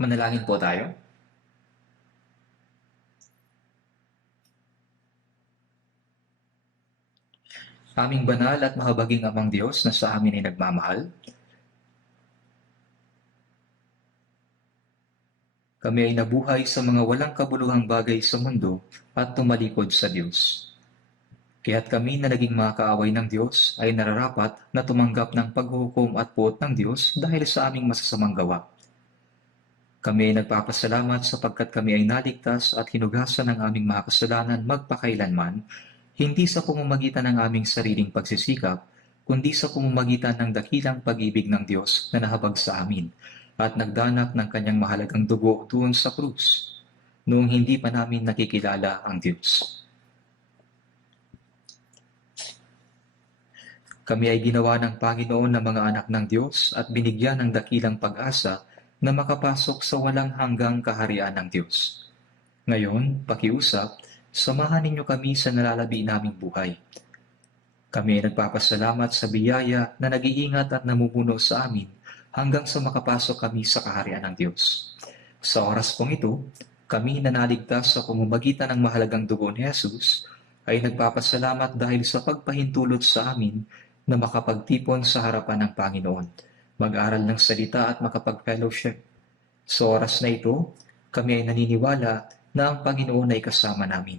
Manalangin po tayo. Aming banal at mahabaging Amang Diyos na sa amin ay nagmamahal, kami ay nabuhay sa mga walang kabuluhang bagay sa mundo at tumalikod sa Diyos. Kaya't kami na naging mga kaaway ng Diyos ay nararapat na tumanggap ng paghuhukom at puot ng Diyos dahil sa aming masasamang gawa. Kami ay nagpapasalamat sapagkat kami ay naligtas at hinugasan ng aming mga kasalanan magpakailanman, hindi sa pamamagitan ng aming sariling pagsisikap, kundi sa pamamagitan ng dakilang pag-ibig ng Diyos na nahabag sa amin at nagdanap ng kanyang mahalagang dugo doon sa krus, noong hindi pa namin nakikilala ang Diyos. Kami ay ginawa ng Panginoon na mga anak ng Diyos at binigyan ng dakilang pag-asa na makapasok sa walang hanggang kaharian ng Diyos. Ngayon, pakiusap, samahan ninyo kami sa nalalabi naming buhay. Kami ay nagpapasalamat sa biyaya na nag-iingat at namumuno sa amin hanggang sa makapasok kami sa kaharian ng Diyos. Sa oras pong ito, kami na naligtas sa pamamagitan ng mahalagang dugo ni Jesus ay nagpapasalamat dahil sa pagpahintulot sa amin na makapagtipon sa harapan ng Panginoon, mag-aral ng salita at makapag-fellowship. Sa oras na ito, kami ay naniniwala na ang Panginoon ay kasama namin.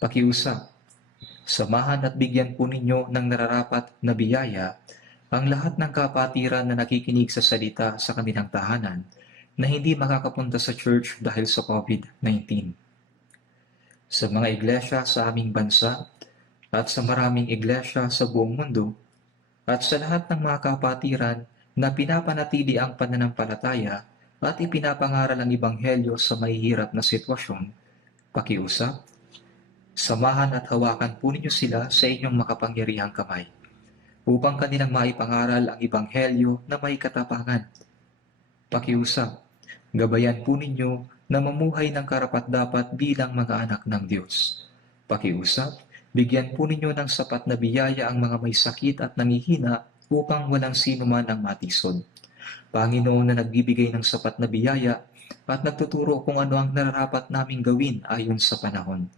Pakiusap, samahan at bigyan po ninyo ng nararapat na biyaya ang lahat ng kapatiran na nakikinig sa salita sa kanilang tahanan na hindi makakapunta sa church dahil sa COVID-19. Sa mga iglesia sa aming bansa at sa maraming iglesia sa buong mundo at sa lahat ng mga kapatiran na pinapanatili ang pananampalataya at ipinapangaral ang Ebanghelyo sa mahihirap na sitwasyon, pakiusap, samahan at hawakan po ninyo sila sa inyong makapangyarihang kamay upang kanilang maipangaral ang Ebanghelyo na may katapangan. Pakiusap, gabayan po ninyo na mamuhay ng karapat-dapat bilang mga anak ng Diyos. Pakiusap, bigyan po ninyo ng sapat na biyaya ang mga may sakit at nangihina upang walang sino man ang matisod. Panginoon na nagbibigay ng sapat na biyaya at nagtuturo kung ano ang nararapat naming gawin ayon sa panahon.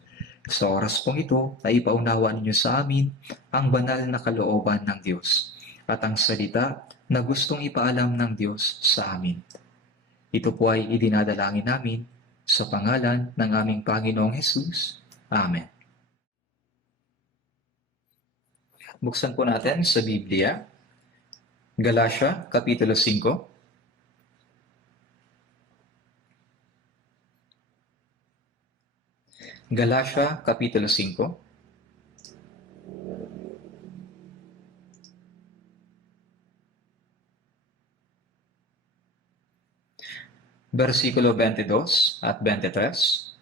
Sa oras pong ito, ay ipaunawa ninyo sa amin ang banal na kalooban ng Diyos at ang salita na gustong ipaalam ng Diyos sa amin. Ito po ay idinadalangin namin sa pangalan ng aming Panginoong Hesus. Amen. Buksan po natin sa Biblia, Galatia, Kapitulo 5. Galatia, Kapitulo 5. Versikulo 22 at 23.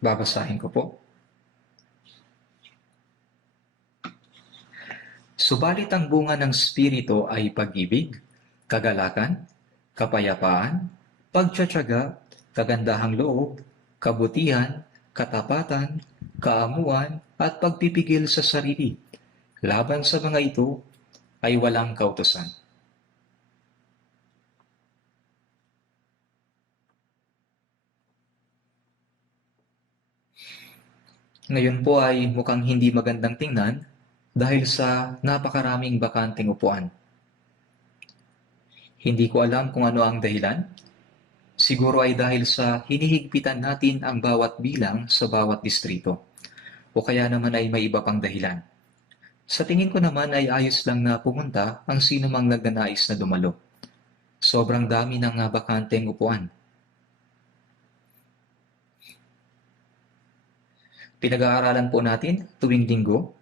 Babasahin ko po. Subalit ang bunga ng Espiritu ay pag-ibig, kagalakan, kapayapaan, pagtiyatyaga, kagandahang loob, kabutihan, katapatan, kaamuan, at pagpipigil sa sarili. Laban sa mga ito ay walang kautusan. Ngayon po ay mukhang hindi magandang tingnan dahil sa napakaraming bakanting upuan. Hindi ko alam kung ano ang dahilan. Siguro ay dahil sa hinihigpitan natin ang bawat bilang sa bawat distrito. O kaya naman ay may iba pang dahilan. Sa tingin ko naman ay ayos lang na pumunta ang sino mang nagnanais na dumalo. Sobrang dami ng bakanteng upuan. Pinag-aaralan po natin tuwing linggo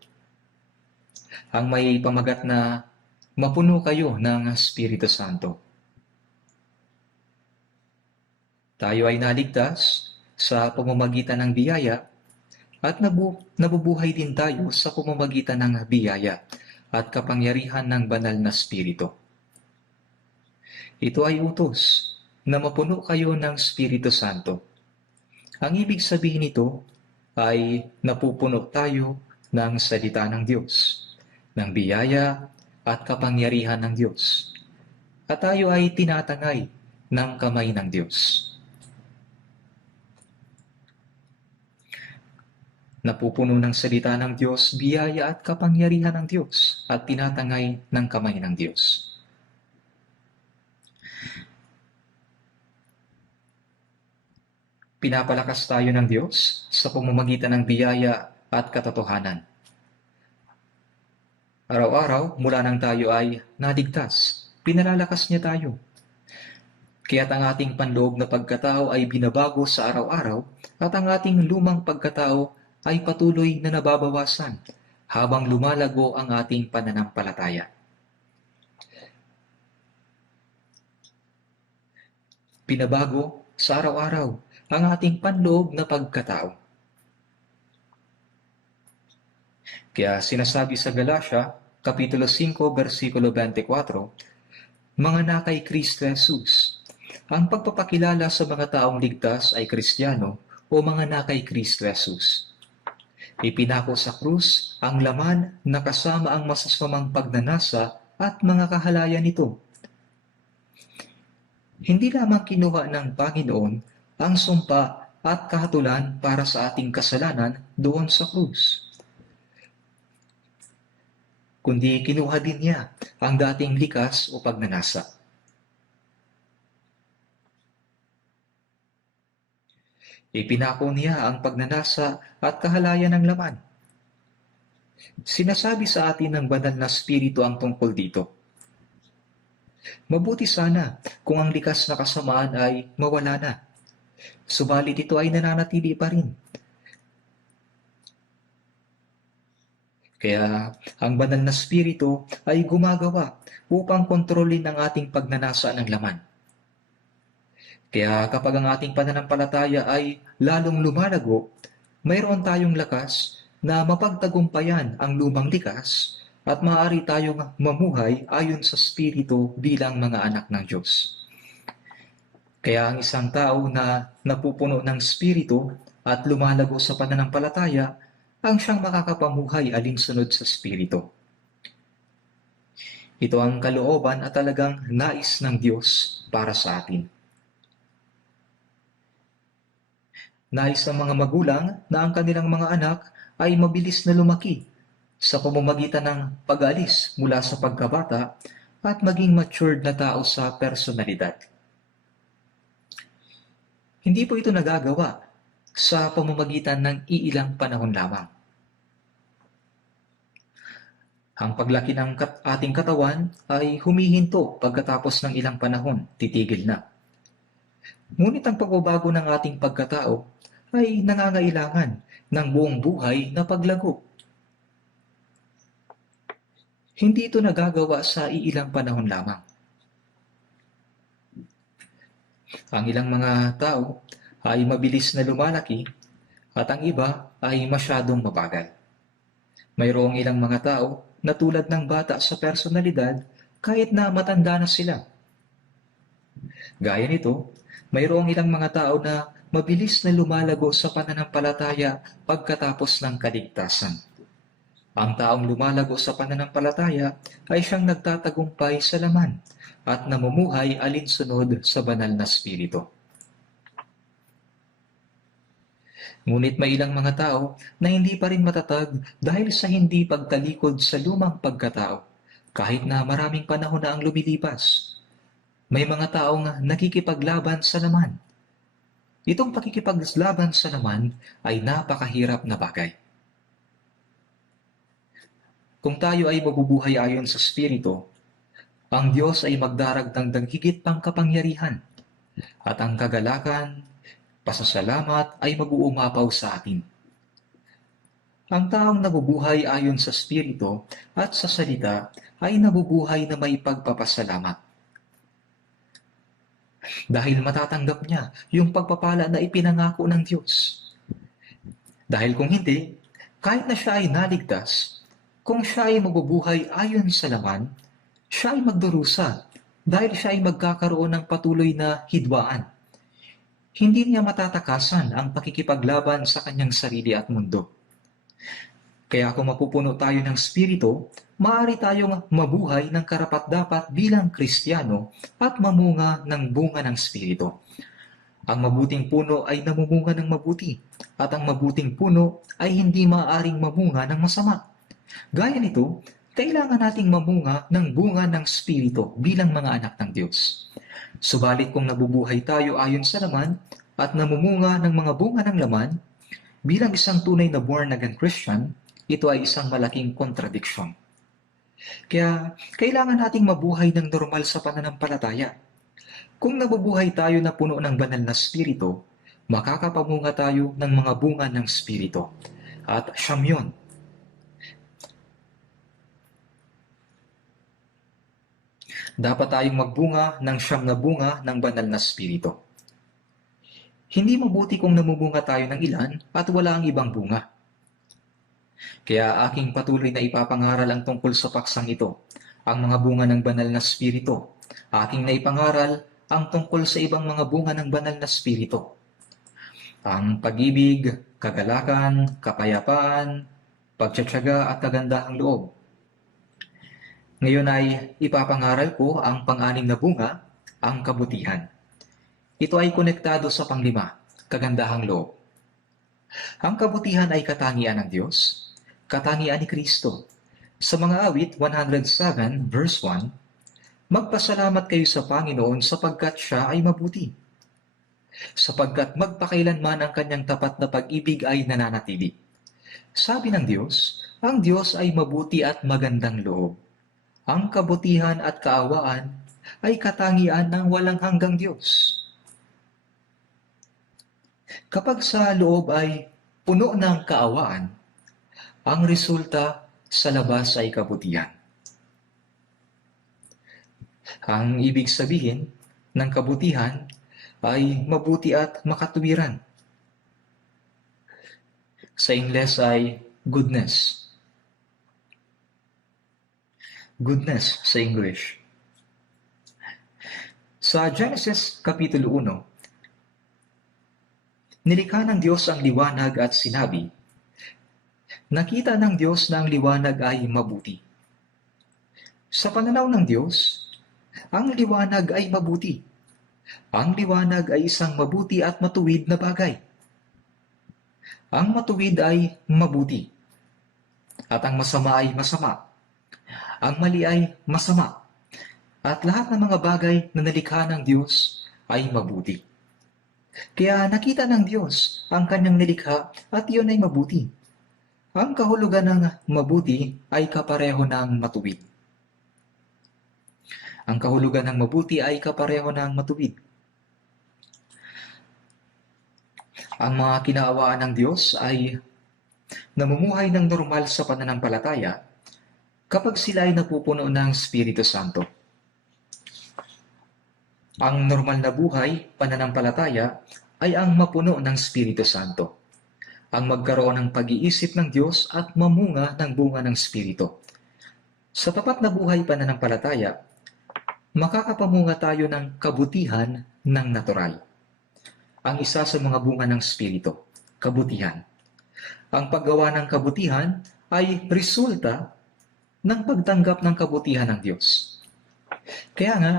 ang may pamagat na mapuno kayo ng Espiritu Santo. Tayo ay naligtas sa pamamagitan ng biyaya at nabubuhay din tayo sa pamamagitan ng biyaya at kapangyarihan ng banal na Espiritu. Ito ay utos na mapuno kayo ng Espiritu Santo. Ang ibig sabihin nito ay napupuno tayo ng salita ng Diyos. ng biyaya at kapangyarihan ng Diyos. At tayo ay tinatangay ng kamay ng Diyos. Napupuno ng salita ng Diyos, biyaya at kapangyarihan ng Diyos at tinatangay ng kamay ng Diyos. Pinapalakas tayo ng Diyos sa pamamagitan ng biyaya at katotohanan. Araw-araw, mula nang tayo ay naligtas, pinalalakas niya tayo. Kaya't ang ating panloob na pagkatao ay binabago sa araw-araw at ang ating lumang pagkatao ay patuloy na nababawasan habang lumalago ang ating pananampalataya. Pinabago sa araw-araw ang ating panloob na pagkatao. Kaya sinasabi sa Galatia, Kapitulo 5, versikulo 24, mga na kay Kristo Jesus, ang pagpapakilala sa mga taong ligtas ay Kristiyano o mga na kay Kristo Jesus. Ipinako sa krus ang laman na kasama ang masasamang pagnanasa at mga kahalayan nito. Hindi lamang kinuha ng Panginoon ang sumpa at kahatulan para sa ating kasalanan doon sa krus, kundi kinuha din niya ang dating likas o pagnanasa. Ipinako niya ang pagnanasa at kahalayan ng laman. Sinasabi sa atin ng banal na Espiritu ang tungkol dito. Mabuti sana kung ang likas na kasamaan ay mawala na. Subalit ito ay nananatili pa rin. Kaya ang banal na Espiritu ay gumagawa upang kontrolin ang ating pagnanasa ng laman. Kaya kapag ang ating pananampalataya ay lalong lumalago, mayroon tayong lakas na mapagtagumpayan ang lumang likas at maaari tayong mamuhay ayon sa Espiritu bilang mga anak ng Diyos. Kaya ang isang tao na napupuno ng Espiritu at lumalago sa pananampalataya, ang siyang makakapamuhay alinsunod sa Espiritu. Ito ang kalooban at talagang nais ng Diyos para sa atin. Nais ng mga magulang na ang kanilang mga anak ay mabilis na lumaki sa pamamagitan ng pag-alis mula sa pagkabata at maging matured na tao sa personalidad. Hindi po ito nagagawa sa pamamagitan ng iilang panahon lamang. Ang paglaki ng ating katawan ay humihinto pagkatapos ng ilang panahon, titigil na. Ngunit ang pagbabago ng ating pagkatao ay nangangailangan ng buong buhay na paglago. Hindi ito nagagawa sa iilang panahon lamang. Ang ilang mga tao ay mabilis na lumalaki at ang iba ay masyadong mabagal. Mayroong ilang mga tao na tulad ng bata sa personalidad kahit na matanda na sila. Gaya nito, mayroong ilang mga tao na mabilis na lumalago sa pananampalataya pagkatapos ng kaligtasan. Ang taong lumalago sa pananampalataya ay siyang nagtatagumpay sa laman at namumuhay alinsunod sa banal na Espiritu. Ngunit may ilang mga tao na hindi pa rin matatag dahil sa hindi pagtalikod sa lumang pagkatao, kahit na maraming panahon na ang lumilipas. May mga taong nakikipaglaban sa laman. Itong pakikipaglaban sa laman ay napakahirap na bagay. Kung tayo ay mabubuhay ayon sa Espiritu, ang Diyos ay magdaragdag ng higit pang kapangyarihan at ang kagalakan, pasasalamat ay mag-uumapaw sa atin. Ang taong nabubuhay ayon sa Espiritu at sa salita ay nabubuhay na may pagpapasalamat. Dahil matatanggap niya yung pagpapala na ipinangako ng Diyos. Dahil kung hindi, kahit na siya ay naligtas, kung siya ay mabubuhay ayon sa laman, siya ay magdurusa dahil siya ay magkakaroon ng patuloy na hidwaan. Hindi niya matatakasan ang pakikipaglaban sa kanyang sarili at mundo. Kaya kung mapupuno tayo ng Espiritu, maaari tayong mabuhay ng karapat-dapat bilang Kristiyano at mamunga ng bunga ng Espiritu. Ang mabuting puno ay namumunga ng mabuti, at ang mabuting puno ay hindi maaaring mamunga ng masama. Gaya nito, kailangan nating mamunga ng bunga ng Espiritu bilang mga anak ng Diyos. Subalit kung nabubuhay tayo ayon sa laman at namumunga ng mga bunga ng laman, bilang isang tunay na born-again Christian, ito ay isang malaking kontradiksyon. Kaya kailangan nating mabuhay ng normal sa pananampalataya. Kung nabubuhay tayo na puno ng banal na Espiritu, makakapamunga tayo ng mga bunga ng Espiritu. At siyam yun. Dapat tayong magbunga ng siyam na bunga ng banal na Espiritu. Hindi mabuti kung namumunga tayo ng ilan at wala ang ibang bunga. Kaya aking patuloy na ipapangaral ang tungkol sa paksang ito, ang mga bunga ng banal na Espiritu. Aking naipangaral ang tungkol sa ibang mga bunga ng banal na Espiritu. Ang pag-ibig, kagalakan, kapayapaan, pagtsatsaga at kagandahang loob. Ngayon ay ipapangaral ko ang pang-anim na bunga, ang kabutihan. Ito ay konektado sa panglima, kagandahang loob. Ang kabutihan ay katangian ng Diyos, katangian ni Kristo. Sa mga awit 107 verse 1, magpasalamat kayo sa Panginoon sapagkat siya ay mabuti. Sapagkat magpakailanman ang kanyang tapat na pag-ibig ay nananatili. Sabi ng Diyos, ang Diyos ay mabuti at magandang loob. Ang kabutihan at kaawaan ay katangian ng walang hanggang Diyos. Kapag sa loob ay puno ng kaawaan, ang resulta sa labas ay kabutihan. Ang ibig sabihin ng kabutihan ay mabuti at makatuwiran. Sa Ingles ay goodness. Goodness sa English. Sa Genesis Kapitulo 1, nilikha ng Diyos ang liwanag at sinabi, nakita ng Diyos na ang liwanag ay mabuti. Sa pananaw ng Diyos, ang liwanag ay mabuti. Ang liwanag ay isang mabuti at matuwid na bagay. Ang matuwid ay mabuti, at ang masama ay masama. Ang mali ay masama, at lahat ng mga bagay na nalikha ng Diyos ay mabuti. Kaya nakita ng Diyos ang kanyang nilikha at iyon ay mabuti. Ang kahulugan ng mabuti ay kapareho ng matuwid. Ang kahulugan ng mabuti ay kapareho ng matuwid. Ang mga kinaawaan ng Diyos ay namumuhay ng normal sa pananampalataya kapag sila ay napupuno ng Espiritu Santo. Ang normal na buhay, pananampalataya, ay ang mapuno ng Espiritu Santo. Ang magkaroon ng pag-iisip ng Diyos at mamunga ng bunga ng Espiritu. Sa tapat na buhay pananampalataya, makakapamunga tayo ng kabutihan ng natural. Ang isa sa mga bunga ng Espiritu, kabutihan. Ang paggawa ng kabutihan ay resulta ng pagtanggap ng kabutihan ng Diyos. Kaya nga,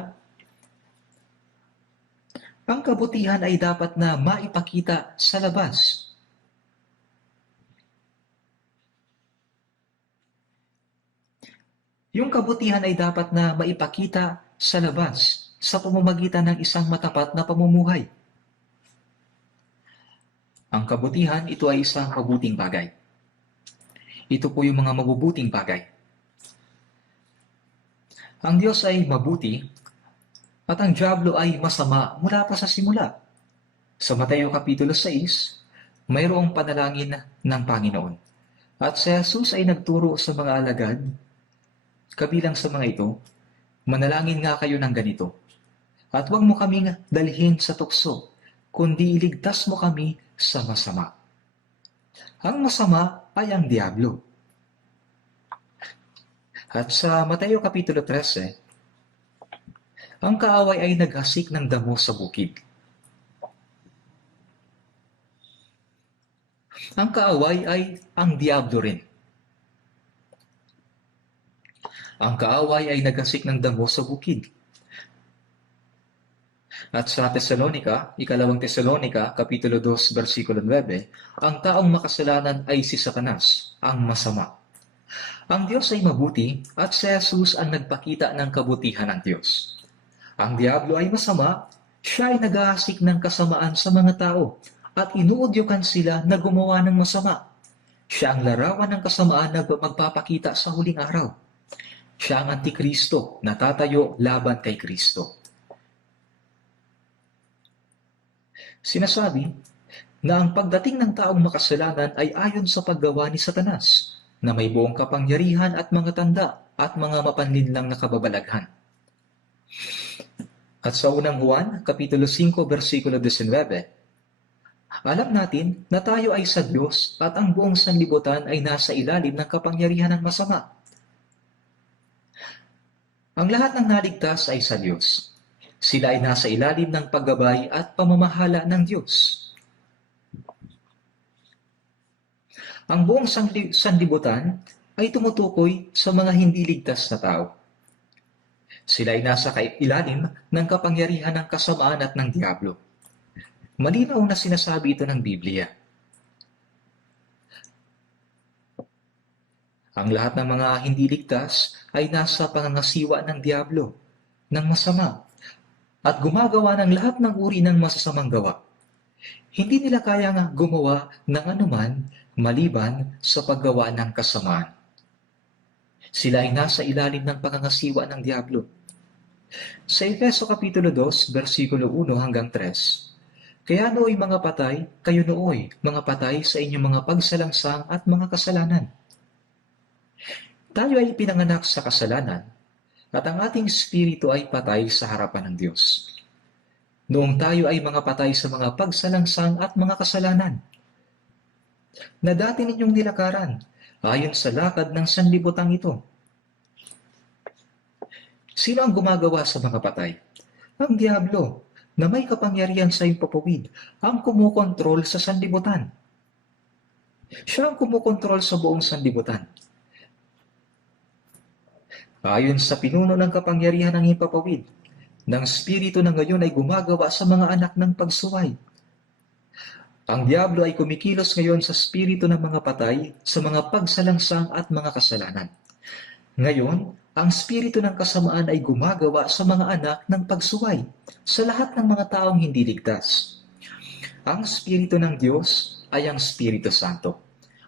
ang kabutihan ay dapat na maipakita sa labas. Yung kabutihan ay dapat na maipakita sa labas sa pamamagitan ng isang matapat na pamumuhay. Ang kabutihan, ito ay isang mabuting bagay. Ito po yung mga mabubuting bagay. Ang Diyos ay mabuti at ang diablo ay masama mula pa sa simula. Sa Mateo Kapitulo 6, mayroong panalangin ng Panginoon. At si Jesus ay nagturo sa mga alagad, kabilang sa mga ito, manalangin nga kayo ng ganito. At huwag mo kaming dalhin sa tukso, kundi iligtas mo kami sa masama. Ang masama ay ang diablo. At sa Mateo Kapitulo 13, ang kaaway ay naghasik ng damo sa bukid. Ang kaaway ay ang diablo rin. Ang kaaway ay nagasik ng damo sa bukid. At sa ikalawang Tesalonika, Kapitulo 2, versikulo 9, ang taong makasalanan ay si Satanas, ang masama. Ang Diyos ay mabuti at si Jesus ang nagpakita ng kabutihan ng Diyos. Ang diablo ay masama, siya ay nag-aasik ng kasamaan sa mga tao at inuudyukan sila na gumawa ng masama. Siya ang larawan ng kasamaan na magpapakita sa huling araw. Siya ang Antikristo na tatayo laban kay Kristo. Sinasabi na ang pagdating ng taong makasalanan ay ayon sa paggawa ni Satanas, na may buong kapangyarihan at mga tanda at mga mapanlinlang na kababalaghan. At sa unang Juan, Kapitulo 5, versikulo 19, alam natin na tayo ay sa Diyos at ang buong sanlibutan ay nasa ilalim ng kapangyarihan ng masama. Ang lahat ng naligtas ay sa Diyos. Sila ay nasa ilalim ng paggabay at pamamahala ng Diyos. Ang buong sanlibutan ay tumutukoy sa mga hindi ligtas na tao. Sila ay nasa ilalim ng kapangyarihan ng kasamaan at ng diablo. Malinaw na sinasabi ito ng Biblia. Ang lahat ng mga hindi ligtas ay nasa pangangasiwa ng diablo, ng masama, at gumagawa ng lahat ng uri ng masasamang gawa. Hindi nila kayang gumawa ng anuman maliban sa paggawa ng kasamaan. Sila ay nasa ilalim ng pangangasiwa ng diablo. Sa Efeso Kapitulo 2, versikulo 1 hanggang 3, kaya nooy mga patay, kayo nooy mga patay sa inyong mga pagsalangsang at mga kasalanan. Tayo ay pinanganak sa kasalanan, at ang ating espiritu ay patay sa harapan ng Diyos. Noong tayo ay mga patay sa mga pagsalangsang at mga kasalanan, na dati ninyong nilakaran, ayon sa lakad ng sanlibutang ito. Sino ang gumagawa sa mga patay? Ang diablo, na may kapangyarihan sa impapawid, ang kumukontrol sa sanlibutan. Siya ang kumukontrol sa buong sanlibutan. Ayon sa pinuno ng kapangyarihan ng himpapawid, ng spirito na ngayon ay gumagawa sa mga anak ng pagsuway. Ang diablo ay kumikilos ngayon sa spirito ng mga patay, sa mga pagsalangsang at mga kasalanan. Ngayon, ang spirito ng kasamaan ay gumagawa sa mga anak ng pagsuway, sa lahat ng mga taong hindi ligtas. Ang spirito ng Diyos ay ang Spirito Santo,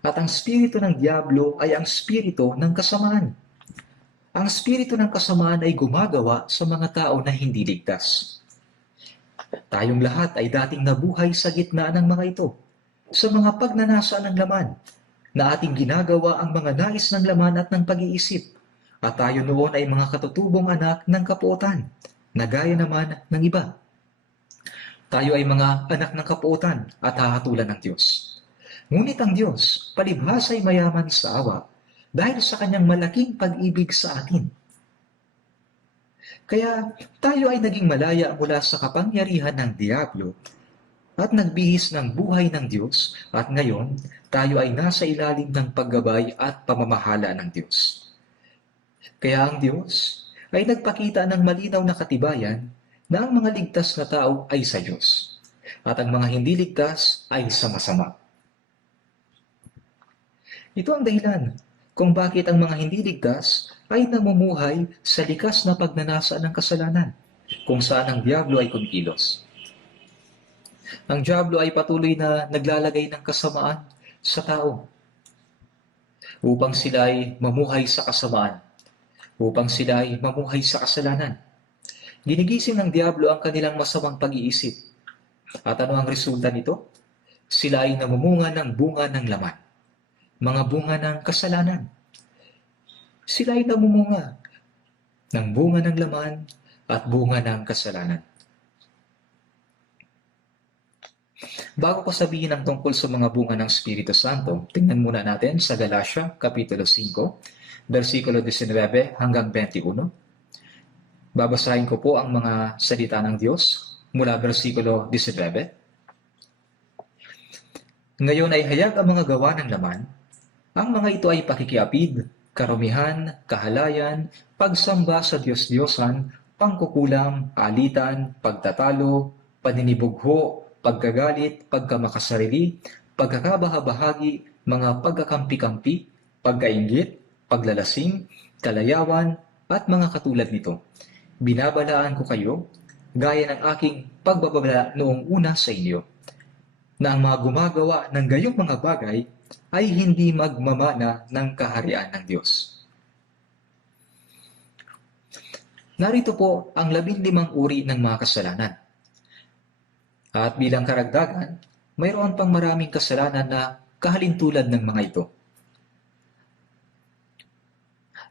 at ang spirito ng diablo ay ang spirito ng kasamaan. Ang spirito ng kasamaan ay gumagawa sa mga tao na hindi ligtas. Tayong lahat ay dating nabuhay sa gitna ng mga ito, sa mga pagnanasa ng laman, na ating ginagawa ang mga nais ng laman at ng pag-iisip, at tayo noon ay mga katutubong anak ng kapuotan, na gaya naman ng iba. Tayo ay mga anak ng kapuotan at hahatulan ng Diyos. Ngunit ang Diyos, palibhas ay mayaman sa awa, dahil sa kanyang malaking pag-ibig sa atin. Kaya tayo ay naging malaya mula sa kapangyarihan ng diablo at nagbihis ng buhay ng Diyos, at ngayon tayo ay nasa ilalim ng paggabay at pamamahala ng Diyos. Kaya ang Diyos ay nagpakita ng malinaw na katibayan na ang mga ligtas na tao ay sa Diyos, at ang mga hindi ligtas ay sa masama. Ito ang dahilan kung bakit ang mga hindi ligtas ay namumuhay sa likas na pagnanasa ng kasalanan, kung saan ang diablo ay kumikilos. Ang diablo ay patuloy na naglalagay ng kasamaan sa tao, upang sila ay mamuhay sa kasamaan, upang sila ay mamuhay sa kasalanan. Ginigising ng diablo ang kanilang masamang pag-iisip. At ano ang resulta nito? Sila ay namumunga ng bunga ng laman, mga bunga ng kasalanan. Sila ay namumunga ng bunga ng laman at bunga ng kasalanan. Bago ko sabihin ang tungkol sa mga bunga ng Espiritu Santo, tingnan muna natin sa Galatia, Kapitulo 5, versikulo 19 hanggang 21. Babasahin ko po ang mga salita ng Diyos mula versikulo 19. Ngayon ay hayag ang mga gawa ng laman. Ang mga ito ay pakikiapid, karumihan, kahalayan, pagsamba sa Diyos-Diyosan, pangkukulam, alitan, pagtatalo, paninibugho, pagkagalit, pagkamakasarili, pagkakabahabahagi, mga pagkakampi-kampi, pagkainggit, paglalasing, kalayawan, at mga katulad nito. Binabalaan ko kayo, gaya ng aking pagbabala noong una sa inyo, na ang mga gumagawa ng gayong mga bagay ay hindi magmamana ng kaharian ng Diyos. Narito po ang 15 uri ng mga kasalanan. At bilang karagdagan, mayroon pang maraming kasalanan na kahalintulad ng mga ito.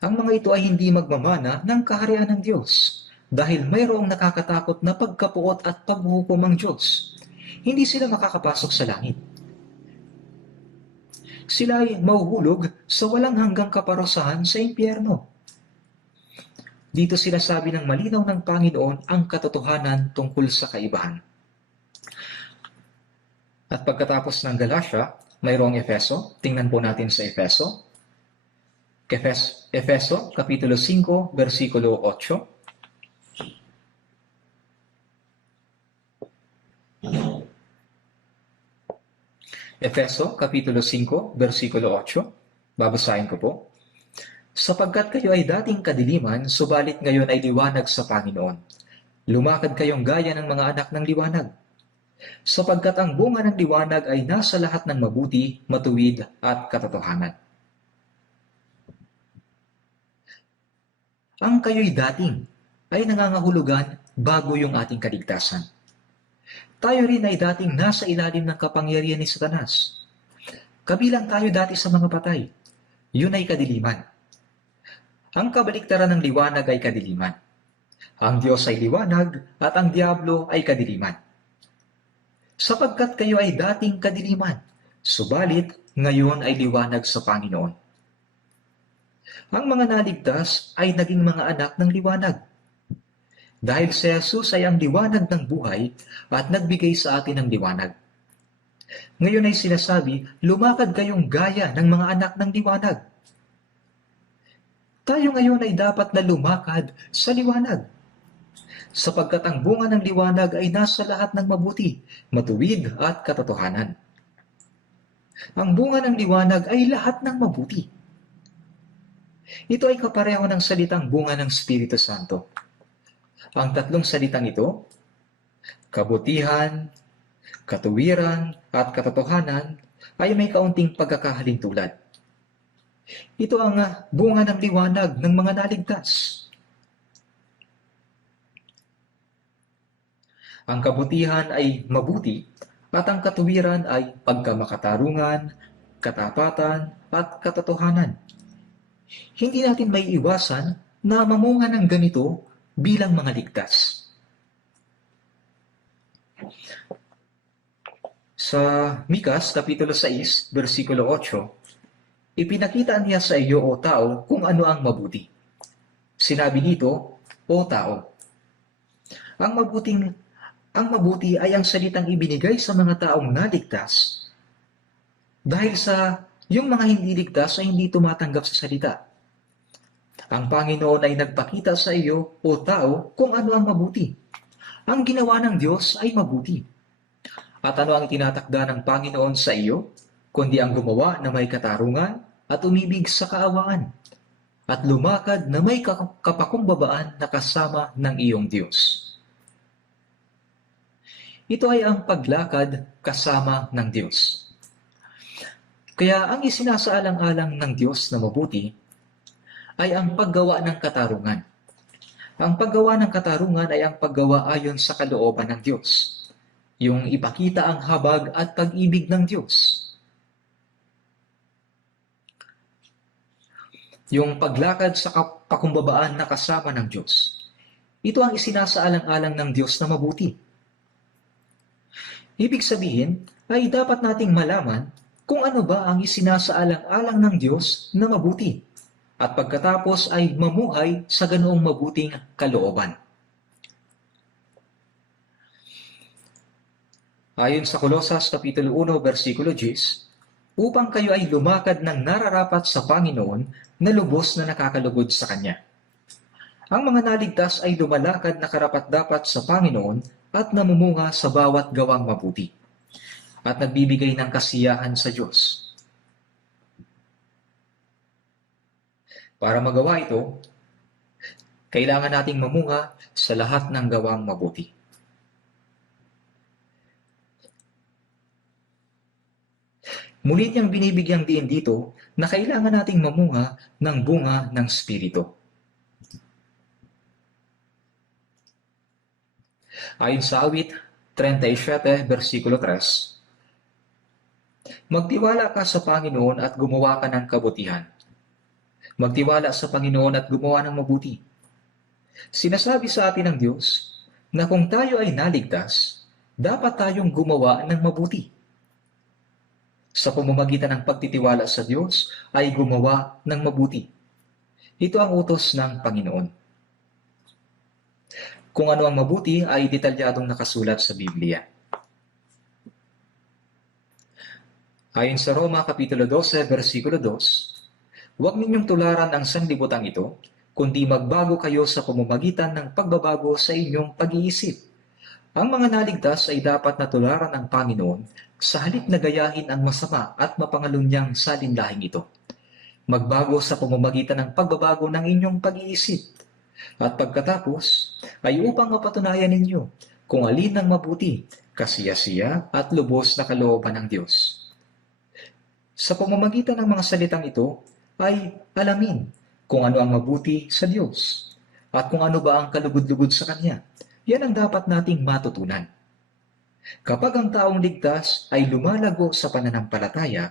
Ang mga ito ay hindi magmamana ng kaharian ng Diyos dahil mayroong nakakatakot na pagkapuot at paghuhukom ang Diyos. Hindi sila makakapasok sa langit. Sila ay mahuhulog sa walang hanggang kaparusahan sa impyerno. Dito sila sabi ng malinaw ng Panginoon ang katotohanan tungkol sa kaibahan. At pagkatapos ng Galatia, mayroong Efeso. Tingnan po natin sa Efeso. Efeso, Kapitulo 5, versikulo 8. Efeso, Kapitulo 5, versikulo 8. Babasahin ko po. Sapagkat kayo ay dating kadiliman, subalit ngayon ay liwanag sa Panginoon. Lumakad kayong gaya ng mga anak ng liwanag. Sapagkat ang bunga ng liwanag ay nasa lahat ng mabuti, matuwid at katotohanan. Ang kayo'y dating ay nangangahulugan bago yung ating kaligtasan. Tayo rin ay dating nasa ilalim ng kapangyarihan ni Satanas. Kabilang tayo dati sa mga patay. Yun ay kadiliman. Ang kabaliktaran ng liwanag ay kadiliman. Ang Diyos ay liwanag at ang Diablo ay kadiliman. Sapagkat kayo ay dating kadiliman, subalit ngayon ay liwanag sa Panginoon. Ang mga naligtas ay naging mga anak ng liwanag. Dahil si Jesus ay ang liwanag ng buhay at nagbigay sa atin ng liwanag. Ngayon ay sinasabi, lumakad kayong gaya ng mga anak ng liwanag. Tayo ngayon ay dapat na lumakad sa liwanag. Sapagkat ang bunga ng liwanag ay nasa lahat ng mabuti, matuwid at katotohanan. Ang bunga ng liwanag ay lahat ng mabuti. Ito ay kapareho ng salitang bunga ng Espiritu Santo. Ang tatlong salitang ito, kabutihan, katuwiran, at katotohanan, ay may kaunting pagkakahalintulad. Ito ang bunga ng liwanag ng mga naligtas. Ang kabutihan ay mabuti at ang katuwiran ay pagkamakatarungan, katapatan, at katotohanan. Hindi natin may iwasan na mamunga ng ganito bilang mga ligtas. Sa Mikas, Kapitulo 6, versikulo 8, ipinakita niya sa iyo, o tao, kung ano ang mabuti. Sinabi dito, o tao. Ang mabuti ay ang salitang ibinigay sa mga taong naligtas dahil sa yung mga hindi ligtas ay hindi tumatanggap sa salita. Ang Panginoon ay nagpakita sa iyo, o tao, kung ano ang mabuti. Ang ginawa ng Diyos ay mabuti. At ano ang tinatakda ng Panginoon sa iyo, kundi ang gumawa na may katarungan at umibig sa kaawaan, at lumakad na may kapakumbabaan na kasama ng iyong Diyos. Ito ay ang paglakad kasama ng Diyos. Kaya ang isinasaalang-alang ng Diyos na mabuti ay ang paggawa ng katarungan. Ang paggawa ng katarungan ay ang paggawa ayon sa kalooban ng Diyos. Yung ipakita ang habag at pag-ibig ng Diyos. Yung paglakad sa pakumbabaan na kasama ng Diyos. Ito ang isinasaalang-alang ng Diyos na mabuti. Ibig sabihin ay dapat nating malaman kung ano ba ang isinasaalang-alang ng Diyos na mabuti at pagkatapos ay mamuhay sa ganoong mabuting kalooban. Ayon sa Kolosas Kapitulo 1, versikulo 10, upang kayo ay lumakad ng nararapat sa Panginoon na lubos na nakakalugod sa Kanya. Ang mga naligtas ay lumalakad na karapat-dapat sa Panginoon at namumunga sa bawat gawang mabuti at nagbibigay ng kasiyahan sa Diyos. Para magawa ito, kailangan nating mamunga sa lahat ng gawang mabuti. Muli niyang binibigyang diin dito na kailangan nating mamunga ng bunga ng Espiritu. Ayon sa awit 37, versikulo 3, magtiwala ka sa Panginoon at gumawa ka ng kabutihan. Magtiwala sa Panginoon at gumawa ng mabuti. Sinasabi sa atin ng Diyos na kung tayo ay naligtas, dapat tayong gumawa ng mabuti. Sa pamamagitan ng pagtitiwala sa Diyos ay gumawa ng mabuti. Ito ang utos ng Panginoon. Kung ano ang mabuti ay detalyadong nakasulat sa Biblia. Ayon sa Roma Kapitulo 12, versikulo 2, huwag ninyong tularan ang sanlibutan ito, kundi magbago kayo sa pamamagitan ng pagbabago sa inyong pag-iisip. Ang mga naligtas ay dapat na tularan ng Panginoon sa halip na gayahin ang masama at mapangalunyang salinlahing ito. Magbago sa pamamagitan ng pagbabago ng inyong pag-iisip. At pagkatapos ay upang mapatunayan ninyo kung alin ang mabuti, kasiyasiya at lubos na kalooban ng Diyos. Sa pamamagitan ng mga salitang ito ay alamin kung ano ang mabuti sa Diyos at kung ano ba ang kalugod-lugod sa Kanya. Yan ang dapat nating matutunan. Kapag ang taong ligtas ay lumalago sa pananampalataya,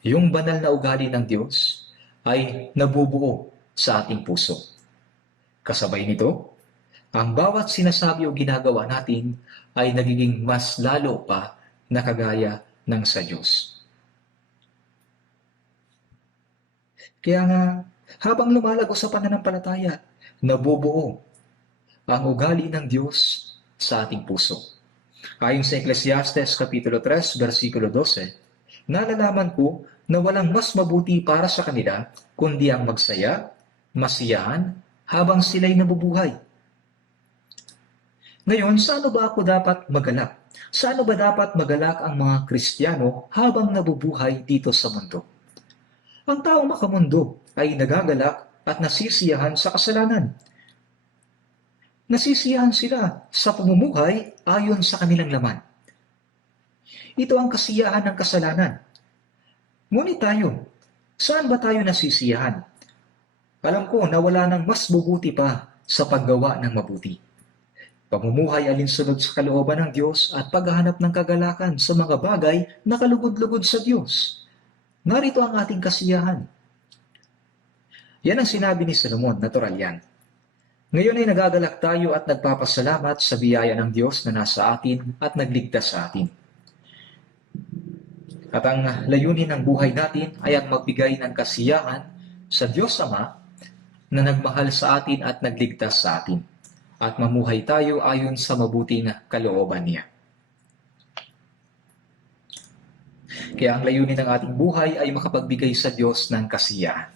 yung banal na ugali ng Diyos ay nabubuo sa ating puso. Kasabay nito, ang bawat sinasabi o ginagawa natin ay nagiging mas lalo pa na kagaya ng sa Diyos. Kaya nga, habang lumalago sa pananampalataya, nabubuo ang ugali ng Diyos sa ating puso. Ayon sa Ecclesiastes Kapitulo 3, versikulo 12, nalalaman ko na walang mas mabuti para sa kanila kundi ang magsaya, masiyahan, habang sila'y nabubuhay. Ngayon, saan ba ako dapat magalak? Saan ba dapat magalak ang mga Kristiyano habang nabubuhay dito sa mundo? Ang taong makamundo ay nagagalak at nasisiyahan sa kasalanan. Nasisiyahan sila sa pamumuhay ayon sa kanilang laman. Ito ang kasiyahan ng kasalanan. Ngunit tayo, saan ba tayo nasisiyahan? Alam ko na wala nang mas mabuti pa sa paggawa ng mabuti. Pamumuhay alinsunod sa kalooban ng Diyos at paghahanap ng kagalakan sa mga bagay na kalugod-lugod sa Diyos. Narito ang ating kasiyahan. Yan ang sinabi ni Solomon, natural yan. Ngayon ay nagagalak tayo at nagpapasalamat sa biyaya ng Diyos na nasa atin at nagligtas sa atin. At ang layunin ng buhay natin ay ang magbigay ng kasiyahan sa Diyos Ama na nagmahal sa atin at nagligtas sa atin, at mamuhay tayo ayon sa mabuting kalooban niya. Kaya ang layunin ng ating buhay ay makapagbigay sa Diyos ng kasiyahan.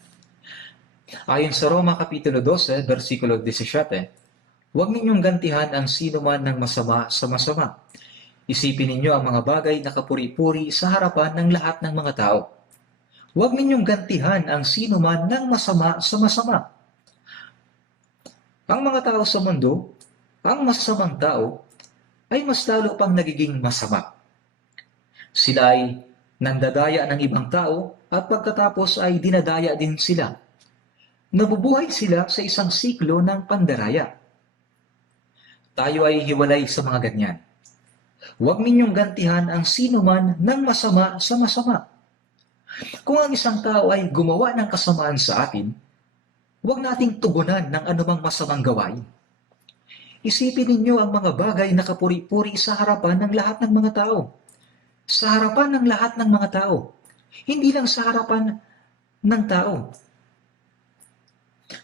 Ayon sa Roma Kapitulo 12, versikulo 17, huwag ninyong gantihan ang sino man ng masama sa masama. Isipin ninyo ang mga bagay na kapuri-puri sa harapan ng lahat ng mga tao. Huwag ninyong gantihan ang sino man ng masama sa masama. Ang mga tao sa mundo, ang masasamang tao, ay mas lalo pang nagiging masama. Sila ay nandadaya ng ibang tao at pagkatapos ay dinadaya din sila. Nabubuhay sila sa isang siklo ng pandaraya. Tayo ay hiwalay sa mga ganyan. Huwag ninyong gantihan ang sino man ng masama sa masama. Kung ang isang tao ay gumawa ng kasamaan sa atin, huwag nating tugunan ng anumang masamang gawain. Isipin ninyo ang mga bagay na kapuri-puri sa harapan ng lahat ng mga tao. Sa harapan ng lahat ng mga tao. Hindi lang sa harapan ng tao,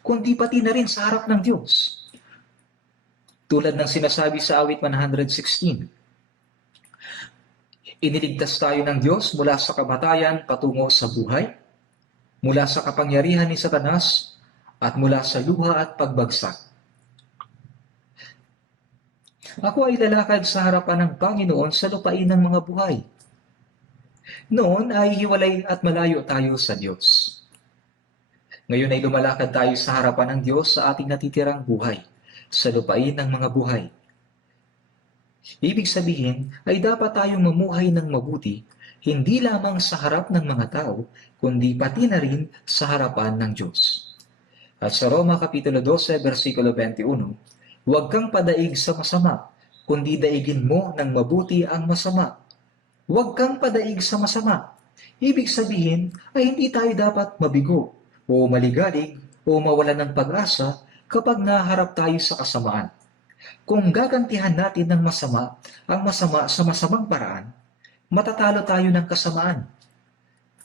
kundi pati na rin sa harap ng Diyos. Tulad ng sinasabi sa awit 116, Iniligtas tayo ng Diyos mula sa kamatayan patungo sa buhay, mula sa kapangyarihan ni Satanas, at mula sa luha at pagbagsak. Ako ay lalakad sa harapan ng Panginoon sa lupain ng mga buhay. Noon ay hiwalay at malayo tayo sa Diyos. Ngayon ay lumalakad tayo sa harapan ng Diyos sa ating natitirang buhay, sa lupain ng mga buhay. Ibig sabihin ay dapat tayong mamuhay ng mabuti, hindi lamang sa harap ng mga tao, kundi pati na rin sa harapan ng Diyos. At sa Roma Kapitulo 12, versikulo 21, huwag kang padaig sa masama, kundi daigin mo ng mabuti ang masama. Huwag kang padaig sa masama. Ibig sabihin ay hindi tayo dapat mabigo o maligalig o mawalan ng pag-asa kapag naharap tayo sa kasamaan. Kung gagantihan natin ng masama ang masama sa masamang paraan, matatalo tayo ng kasamaan.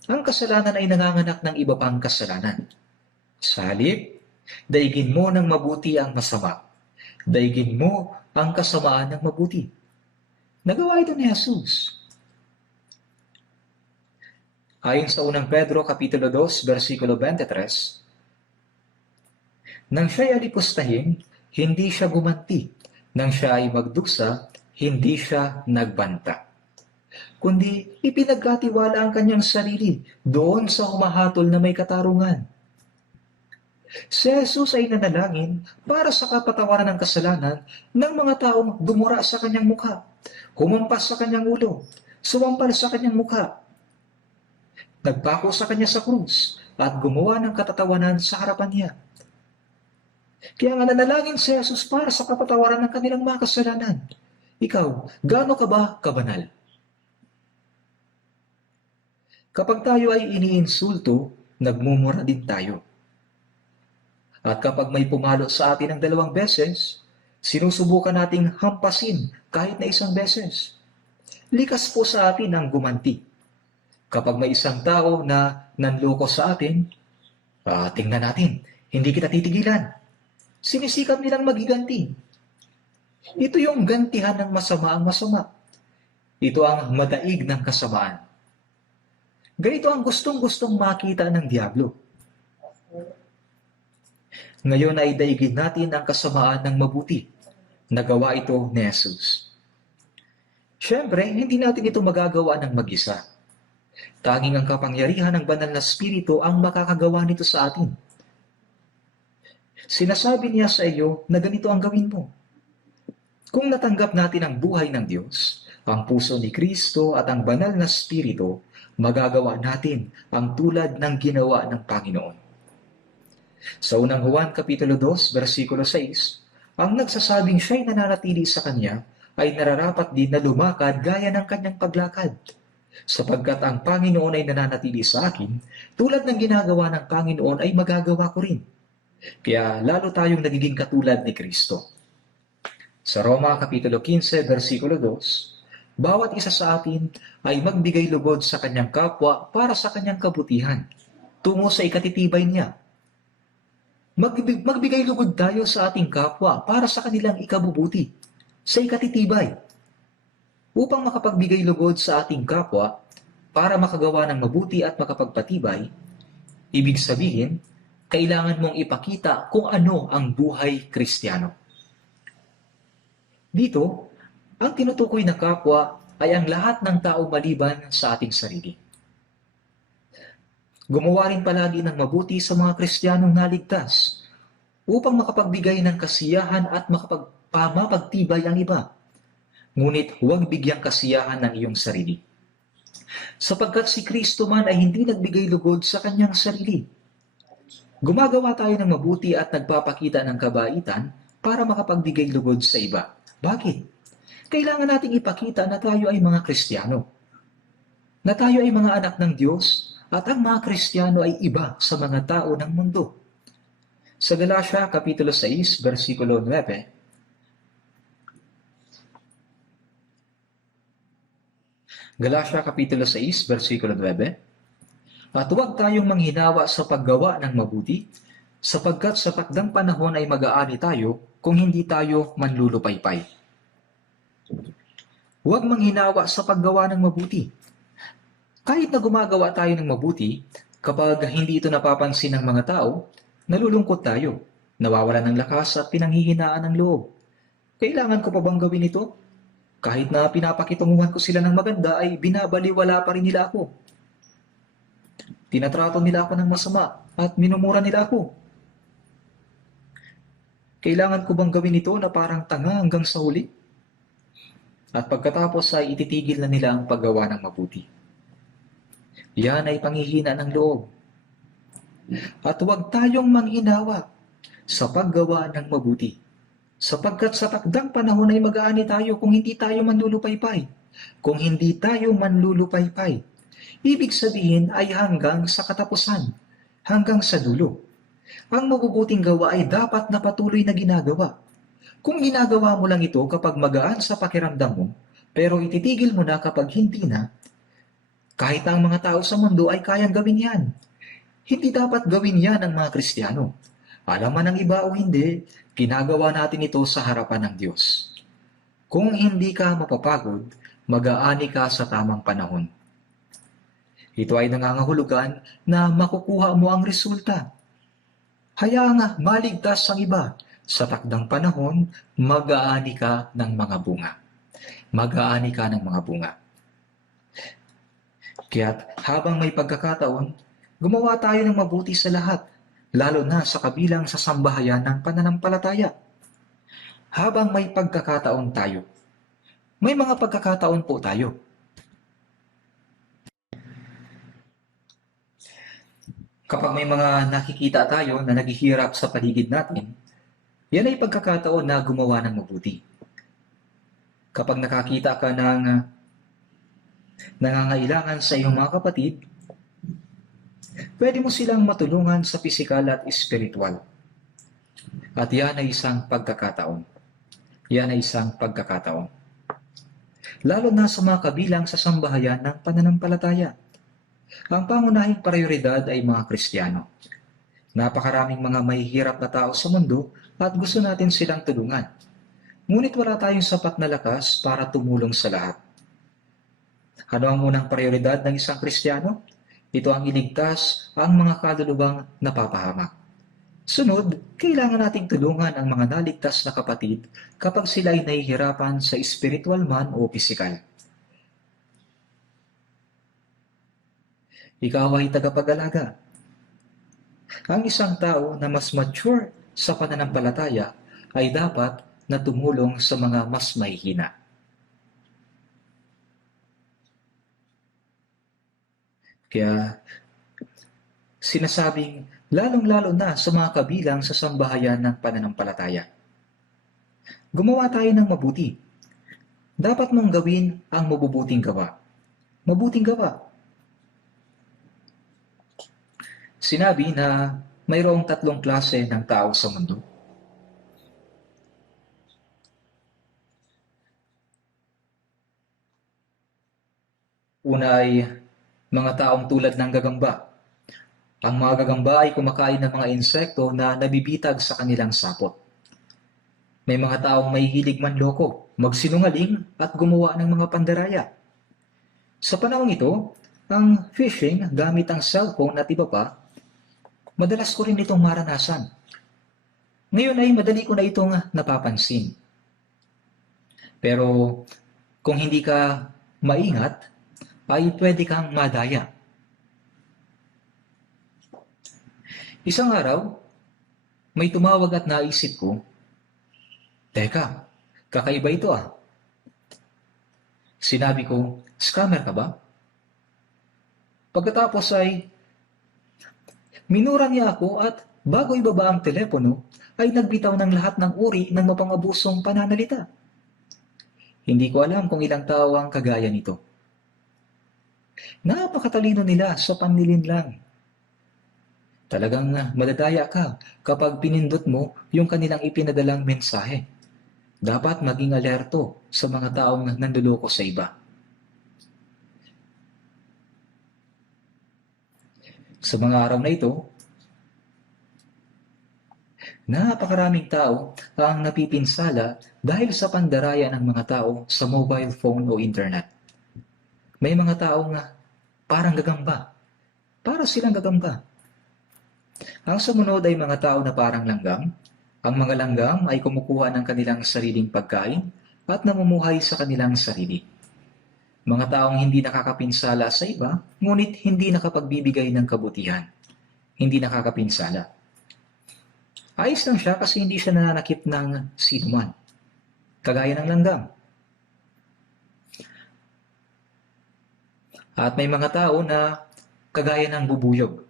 Ang kasalanan ay nanganganak ng iba pang kasalanan. Sa halip, daigin mo ng mabuti ang masama. Daigin mo ang kasamaan ng mabuti. Nagawa ito ni Jesus. Ayon sa unang Pedro Kapitulo 2, versikulo 23, nang siya'y alipustahin, hindi siya gumanti. Nang siya ay magduksa, hindi siya nagbanta. Kundi ipinagkatiwala ang kanyang sarili doon sa humahatol na may katarungan. Si Jesus ay nanalangin para sa kapatawaran ng kasalanan ng mga taong dumura sa kanyang mukha, humampas sa kanyang ulo, sumampal sa kanyang mukha, nagpako sa kanya sa krus, at gumawa ng katatawanan sa harapan niya. Kaya nga nanalangin si Jesus para sa kapatawaran ng kanilang mga kasalanan. Ikaw, gaano ka ba kabanal? Kapag tayo ay iniinsulto, nagmumura din tayo. At kapag may pumalo sa atin ng 2 beses, sinusubukan nating hampasin kahit na 1 beses. Likas po sa atin ang gumanti. Kapag may isang tao na nanloko sa atin, tingnan natin, hindi kita titigilan. Sinisikap nilang magiganti. Ito yung gantihan ng masama ang masama. Ito ang madaig ng kasamaan. Ganito ang gustong-gustong makita ng Diablo. Ngayon ay daigin natin ang kasamaan ng mabuti. Nagawa ito ni Jesus. Siyempre, hindi natin ito magagawa ng mag-isa. Tanging ang kapangyarihan ng banal na Espiritu ang makakagawa nito sa atin. Sinasabi niya sa iyo na ganito ang gawin mo. Kung natanggap natin ang buhay ng Diyos, ang puso ni Kristo at ang banal na Espiritu, magagawa natin ang tulad ng ginawa ng Panginoon. Sa unang Juan Kapitulo 2, versikulo 6, ang nagsasabing siya'y nananatili sa Kanya ay nararapat din na lumakad gaya ng Kanyang paglakad. Sapagkat ang Panginoon ay nananatili sa akin, tulad ng ginagawa ng Panginoon ay magagawa ko rin. Kaya lalo tayong nagiging katulad ni Kristo. Sa Roma Kapitulo 15, versikulo 2, bawat isa sa atin ay magbigay lugod sa kanyang kapwa para sa kanyang kabutihan, tungo sa ikatitibay niya. Magbigay lugod tayo sa ating kapwa para sa kanilang ikabubuti, sa ikatitibay. Upang makapagbigay lugod sa ating kapwa para makagawa ng mabuti at makapagpatibay, ibig sabihin, kailangan mong ipakita kung ano ang buhay Kristiyano. Dito, ang tinutukoy na kapwa ay ang lahat ng tao maliban sa ating sarili. Gumawa rin palagi ng mabuti sa mga Kristiyanong naligtas upang makapagbigay ng kasiyahan at mapagtibay ang iba. Ngunit huwag bigyang kasiyahan ng iyong sarili. Sapagkat si Kristo man ay hindi nagbigay lugod sa kanyang sarili. Gumagawa tayo ng mabuti at nagpapakita ng kabaitan para makapagbigay lugod sa iba. Bakit? Kailangan nating ipakita na tayo ay mga Kristiyano. Na tayo ay mga anak ng Diyos at ang mga Kristiyano ay iba sa mga tao ng mundo. Sa Galatia Kapitulo 6, versikulo 9, Galatia Kapitulo 6, versikulo 9, at huwag tayong manghinawa sa paggawa ng mabuti, sapagkat sa takdang panahon ay mag-aani tayo kung hindi tayo manlulupaypay. Huwag manghinawa sa paggawa ng mabuti. Kahit na gumagawa tayo ng mabuti, kapag hindi ito napapansin ng mga tao, nalulungkot tayo, nawawalan ng lakas at pinanghihinaan ng loob. Kailangan ko pa bang gawin ito? Kahit na pinapakitunguhan ko sila ng maganda ay binabaliwala pa rin nila ako. Tinatrato nila ako ng masama at minumura nila ako. Kailangan ko bang gawin ito na parang tanga hanggang sa huli? At pagkatapos ay ititigil na nila ang paggawa ng mabuti. Yan ay panghihina ng loob. At huwag tayong manghinawa sa paggawa ng mabuti. Sapagkat sa takdang panahon ay mag-aani tayo kung hindi tayo manlulupaypay. Kung hindi tayo manlulupaypay, ibig sabihin ay hanggang sa katapusan, hanggang sa dulo. Ang mabubuting gawa ay dapat na patuloy na ginagawa. Kung ginagawa mo lang ito kapag magaan sa pakiramdam mo, pero ititigil mo na kapag hindi na, kahit ang mga tao sa mundo ay kayang gawin yan. Hindi dapat gawin yan ng mga Kristiyano. Alam man ng iba o hindi, ginagawa natin ito sa harapan ng Diyos. Kung hindi ka mapapagod, mag-aani ka sa tamang panahon. Ito ay nangangahulugan na makukuha mo ang resulta. Hayaang maligtas ang iba. Sa takdang panahon, mag-aani ka ng mga bunga. Mag-aani ka ng mga bunga. Kaya't habang may pagkakataon, gumawa tayo ng mabuti sa lahat, lalo na sa kabilang sa sambahayan ng pananampalataya. Habang may pagkakataon tayo, may mga pagkakataon po tayo. Kapag may mga nakikita tayo na naghihirap sa paligid natin, yan ay pagkakataon na gumawa ng mabuti. Kapag nakakita ka ng nangangailangan sa iyong mga kapatid, pwede mo silang matulungan sa pisikal at espiritual. At yan ay isang pagkakataon. Yan ay isang pagkakataon. Lalo na sa mga kabilang sa sambahayan ng pananampalataya. Ang pangunahing prioridad ay mga Kristiyano. Napakaraming mga mahihirap na tao sa mundo at gusto natin silang tulungan. Ngunit wala tayong sapat na lakas para tumulong sa lahat. Ano ang unang prioridad ng isang Kristiyano? Ito ang iligtas ang mga kalulubang napapahamak. Sunod, kailangan nating tulungan ang mga naligtas na kapatid kapag sila ay nahihirapan sa espiritual man o pisikal. Ikaw ay tagapag-alaga. Ang isang tao na mas mature sa pananampalataya ay dapat na tumulong sa mga mas mahihina. Kaya sinasabing lalong-lalo na sa mga kabilang sa sambahayan ng pananampalataya. Gumawa tayo ng mabuti. Dapat mong gawin ang mabubuting gawa. Mabuting gawa. Sinabi na mayroong 3 klase ng tao sa mundo. Una ay mga taong tulad ng gagamba. Ang mga gagamba ay kumakain ng mga insekto na nabibitag sa kanilang sapot. May mga taong may hilig manloko, magsinungaling at gumawa ng mga pandaraya. Sa panahong ito, ang phishing gamit ang cellphone at iba pa, madalas ko rin itong maranasan. Ngayon ay madali ko na itong napapansin. Pero kung hindi ka maingat, ay pwede kang madaya. Isang araw, may tumawag at naisip ko, teka, kakaiba ito ah. Sinabi ko, scammer ka ba? Pagkatapos ay, minura niya ako at bago ibaba ang telepono, ay nagbitaw ng lahat ng uri ng mapangabusong pananalita. Hindi ko alam kung ilang tao ang kagaya nito. Napakatalino nila sa panlilinlang. Talagang madadaya ka kapag pinindot mo yung kanilang ipinadalang mensahe. Dapat maging alerto sa mga taong nanduloko sa iba. Sa mga araw na ito, Napakaraming tao ang napipinsala dahil sa pandaraya ng mga tao sa mobile phone o internet. May mga tao nga parang gagamba. Para silang gagamba. Ang sumunod ay mga tao na parang langgam. Ang mga langgam ay kumukuha ng kanilang sariling pagkain at namumuhay sa kanilang sarili. Mga taong hindi nakakapinsala sa iba, ngunit hindi nakapagbibigay ng kabutihan. Hindi nakakapinsala. Ayos lang siya kasi hindi siya nananakit ng sinuman. Kagaya ng langgam. At may mga tao na kagaya ng bubuyog.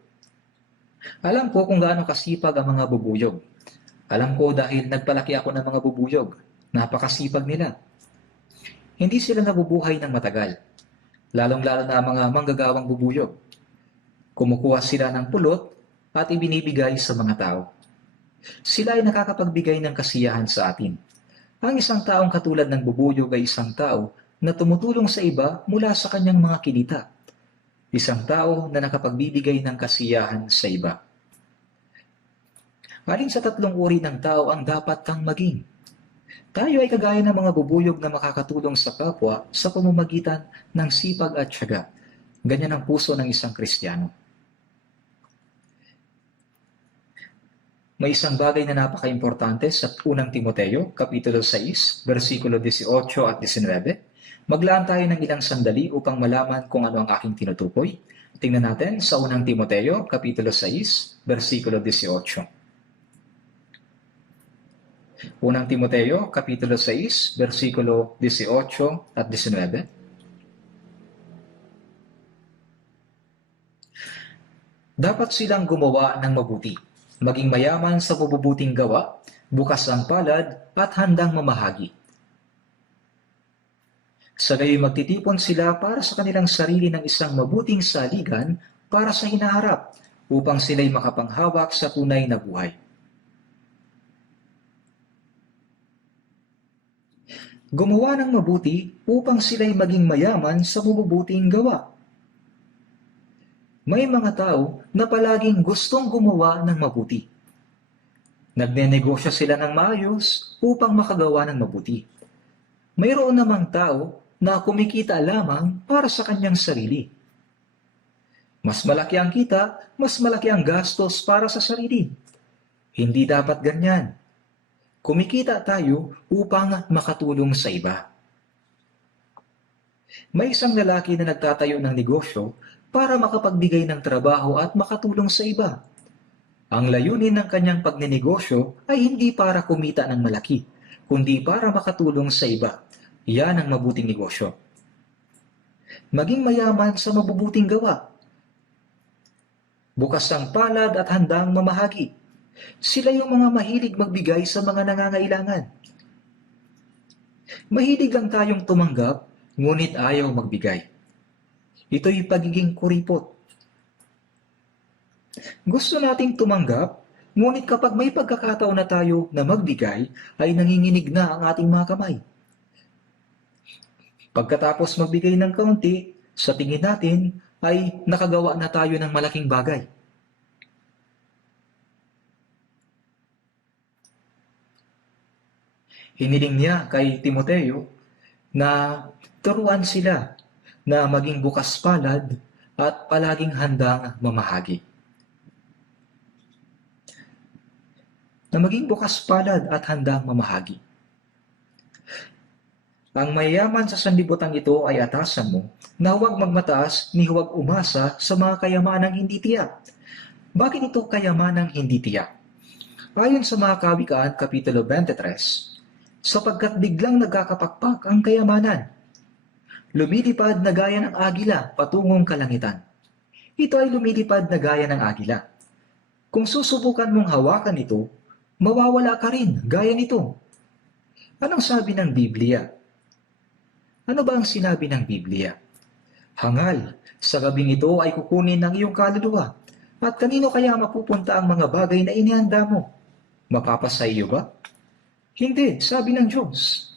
Alam ko kung gaano kasipag ang mga bubuyog. Alam ko dahil nagpalaki ako ng mga bubuyog. Napakasipag nila. Hindi sila nabubuhay ng matagal. Lalong-lalo na ang mga manggagawang bubuyog. Kumukuha sila ng pulot at ibinibigay sa mga tao. Sila ay nakakapagbigay ng kasiyahan sa atin. Ang isang taong katulad ng bubuyog ay isang tao na tumutulong sa iba mula sa kanyang mga kilita. Isang tao na nakapagbibigay ng kasiyahan sa iba. Alin sa tatlong uri ng tao ang dapat kang maging? Tayo ay kagaya ng mga bubuyog na makakatulong sa kapwa sa pamamagitan ng sipag at tiyaga. Ganyan ang puso ng isang Kristiyano. May isang bagay na napaka-importante sa unang Timoteo, Kapitulo 6, versikulo 18 at 19. Maglaan tayo ng ilang sandali upang malaman kung ano ang aking tinutukoy. Tingnan natin sa unang Timoteo, Kapitulo 6, versikulo 18. Unang Timoteo, Kapitulo 6, versikulo 18 at 19. Dapat silang gumawa ng mabuti, maging mayaman sa mabubuting gawa, bukas ang palad at handang mamahagi. Sa gayoy magtitipon sila para sa kanilang sarili ng isang mabuting saligan para sa hinaharap, upang sila'y makapanghawak sa tunay na buhay. Gumawa ng mabuti upang sila'y maging mayaman sa mabubuting gawa. May mga tao na palaging gustong gumawa ng mabuti. Nagnenegosyo sila ng maayos upang makagawa ng mabuti. Mayroon namang tao na kumikita lamang para sa kanyang sarili. Mas malaki ang kita, mas malaki ang gastos para sa sarili. Hindi dapat ganyan. Kumikita tayo upang makatulong sa iba. May isang lalaki na nagtatayo ng negosyo para makapagbigay ng trabaho at makatulong sa iba. Ang layunin ng kanyang pagnenegosyo ay hindi para kumita ng malaki, kundi para makatulong sa iba. Yan ang mabuting negosyo. Maging mayaman sa mabubuting gawa. Bukas ang palad at handang mamahagi. Sila yung mga mahilig magbigay sa mga nangangailangan. Mahilig lang tayong tumanggap, ngunit ayaw magbigay. Ito'y pagiging kuripot. Gusto nating tumanggap, ngunit kapag may pagkakataon na tayo na magbigay, ay nanginginig na ang ating mga kamay. Pagkatapos magbigay ng kaunti, sa tingin natin ay nakagawa na tayo ng malaking bagay. Hiniling niya kay Timoteo na turuan sila na maging bukas palad at palaging handang mamahagi. Na maging bukas palad at handang mamahagi. Ang mayaman sa sanlibutan ito ay atasan mo na huwag magmataas ni huwag umasa sa mga kayamanang hindi tiyak. Bakit ito kayamanang hindi tiyak? Ayon sa mga Kawikaan, Kapitulo 23, sapagkat biglang nagkakapakpak ang kayamanan. Lumilipad na gaya ng agila patungong kalangitan. Ito ay lumilipad na gaya ng agila. Kung susubukan mong hawakan ito, mawawala ka rin gaya nito. Anong sabi ng Biblia? Ano ba ang sinabi ng Biblia? Hangal, sa gabing ito ay kukunin ng iyong kaluluwa. At kanino kaya mapupunta ang mga bagay na inihanda mo? Mapapasa iyo ba? Hindi, sabi ng Diyos.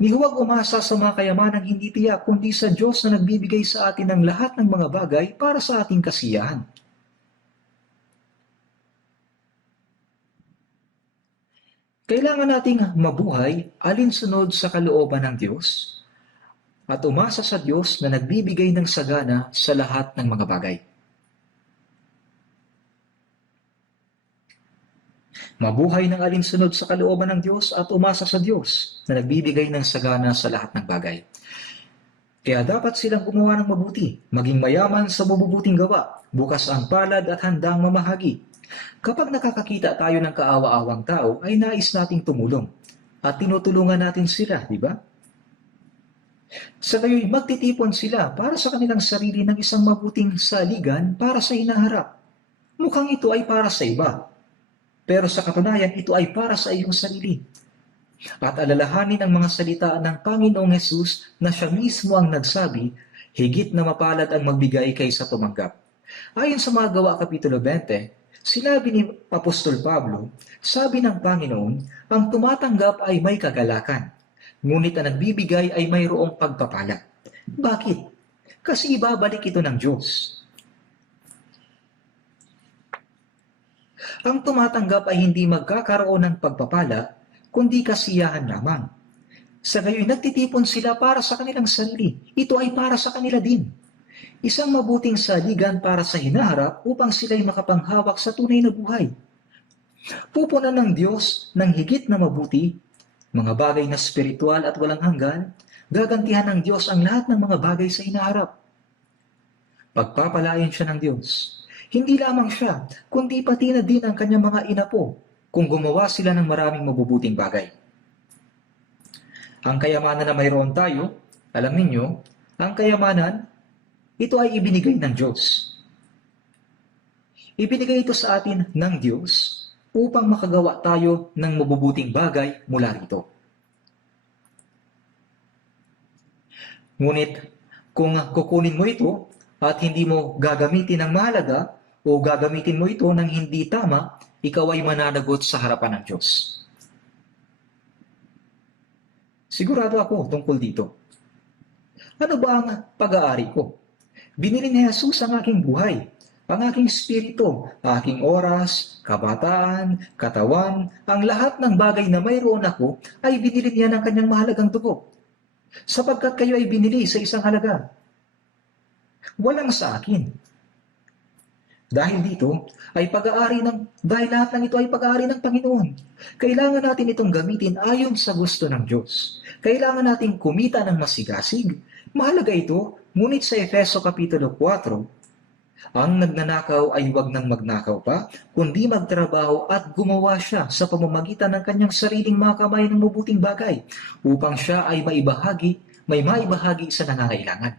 Ni huwag umasa sa mga kayamanang hindi tiyak, kundi sa Diyos na nagbibigay sa atin ng lahat ng mga bagay para sa ating kasiyahan. Kailangan nating mabuhay alinsunod sa kalooban ng Diyos at umasa sa Diyos na nagbibigay ng sagana sa lahat ng mga bagay. Mabuhay ng alinsunod sa kalooban ng Diyos at umasa sa Diyos na nagbibigay ng sagana sa lahat ng bagay. Kaya dapat silang gumawa ng mabuti, maging mayaman sa mabubuting gawa, bukas ang palad at handang mamahagi. Kapag nakakakita tayo ng kaawa-awang tao, ay nais nating tumulong at tinutulungan natin sila, di ba? Sa gayoy magtitipon sila para sa kanilang sarili ng isang mabuting saligan para sa hinaharap. Mukhang ito ay para sa iba, pero sa katunayan ito ay para sa iyong sarili. At alalahanin ang mga salita ng Panginoong Hesus na siya mismo ang nagsabi, higit na mapalad ang magbigay kaysa tumanggap. Ayon sa mga Gawa Kapitulo 20, sinabi ni Apostol Pablo, sabi ng Panginoon, ang tumatanggap ay may kagalakan, ngunit ang nagbibigay ay mayroong pagpapala. Bakit? Kasi ibabalik ito ng Diyos. Ang tumatanggap ay hindi magkakaroon ng pagpapala, kundi kasiyahan lamang. Sa gayoy nagtitipon sila para sa kanilang sarili. Ito ay para sa kanila din. Isang mabuting saligan para sa hinaharap upang sila'y makapanghawak sa tunay na buhay. Pupunan ng Diyos ng higit na mabuti, mga bagay na spiritual at walang hanggan, gagantihan ng Diyos ang lahat ng mga bagay sa hinaharap. Pagpapalain siya ng Diyos. Hindi lamang siya, kundi pati na din ang kanyang mga inapo, kung gumawa sila ng maraming mabubuting bagay. Ang kayamanan na mayroon tayo, alam ninyo, ang kayamanan, ito ay ibinigay ng Diyos. Ibinigay ito sa atin ng Diyos upang makagawa tayo ng mabubuting bagay mula rito. Ngunit, kung kukunin mo ito at hindi mo gagamitin ng mahalaga o gagamitin mo ito ng hindi tama, ikaw ay mananagot sa harapan ng Diyos. Sigurado ako tungkol dito. Ano ba ang pag-aari ko? Binili ni Jesus ang aking buhay, ang aking spirito, aking oras, kabataan, katawan, ang lahat ng bagay na mayroon ako ay binili niya ng kanyang mahalagang dugo. Sapagkat kayo ay binili sa isang halaga. Walang sa akin. Dahil dito ay dahil lahat ng ito ay pag-aari ng Panginoon. Kailangan natin itong gamitin ayon sa gusto ng Diyos. Kailangan natin kumita ng masigasig. Mahalaga ito, ngunit sa Efeso Kapitulo 4, ang nagnanakaw ay huwag nang magnakaw pa, kundi magtrabaho at gumawa siya sa pamamagitan ng kanyang sariling mga kamay ng mabuting bagay, upang siya ay may maibahagi sa nangangailangan.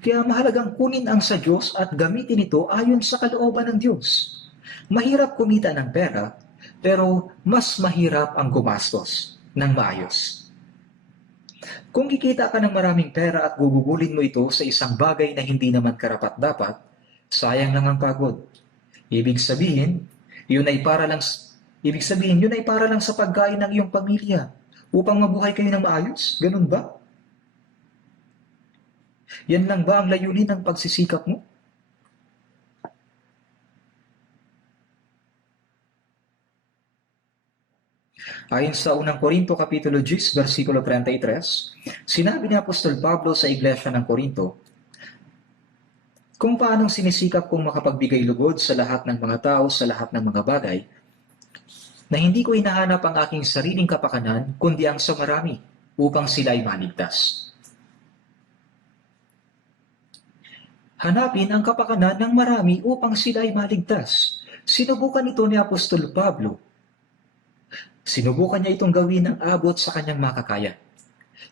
Kaya mahalagang kunin ang sa Diyos at gamitin ito ayon sa kalooban ng Diyos. Mahirap kumita ng pera, pero mas mahirap ang gumastos ng maayos. Kung kikita ka ng maraming pera at gugugulin mo ito sa isang bagay na hindi naman karapat-dapat, sayang lang ang pagod. Ibig sabihin, yun ay para lang sa pagkain ng iyong pamilya upang mabuhay kayo ng maayos. Ganun ba? Yan lang ba ang layunin ng pagsisikap mo? Ayon sa unang Korinto Kapitulo 10, versikulo 33, sinabi ni Apostol Pablo sa Iglesia ng Korinto, kung paanong sinisikap kong makapagbigay lugod sa lahat ng mga tao sa lahat ng mga bagay, na hindi ko hinahanap ang aking sariling kapakanan, kundi ang sa marami, upang sila ay maligtas. Hanapin ang kapakanan ng marami upang sila ay maligtas. Sinubukan ito ni Apostol Pablo. Sinubukan niya itong gawin ng abot sa kanyang makakaya.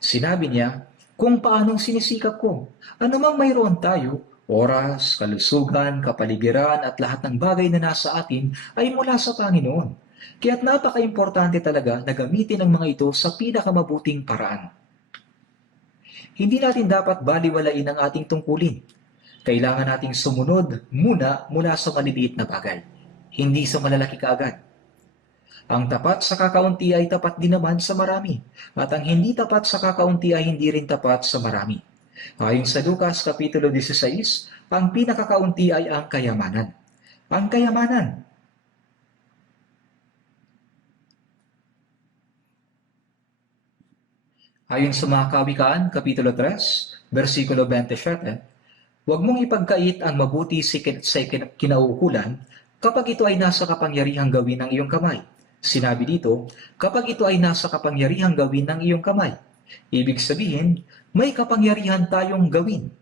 Sinabi niya, kung paanong sinisikap ko, anumang mayroon tayo, oras, kalusugan, kapaligiran at lahat ng bagay na nasa atin ay mula sa Panginoon. Kaya't napaka-importante talaga na gamitin ang mga ito sa pinakamabuting paraan. Hindi natin dapat baliwalain ang ating tungkulin. Kailangan nating sumunod mula sa maliliit na bagay, hindi sa malalaki kaagad. Ang tapat sa kakaunti ay tapat din naman sa marami, at ang hindi tapat sa kakaunti ay hindi rin tapat sa marami. Ayon sa Lucas Kapitulo 16, ang pinakakaunti ay ang kayamanan. Ang kayamanan. Ayon sa mga Kawikaan, Kapitulo 3, versikulo 27, huwag mong ipagkait ang mabuti sa kinauukulan kapag ito ay nasa kapangyarihang gawin ng iyong kamay. Sinabi dito, kapag ito ay nasa kapangyarihang gawin ng iyong kamay. Ibig sabihin, may kapangyarihan tayong gawin.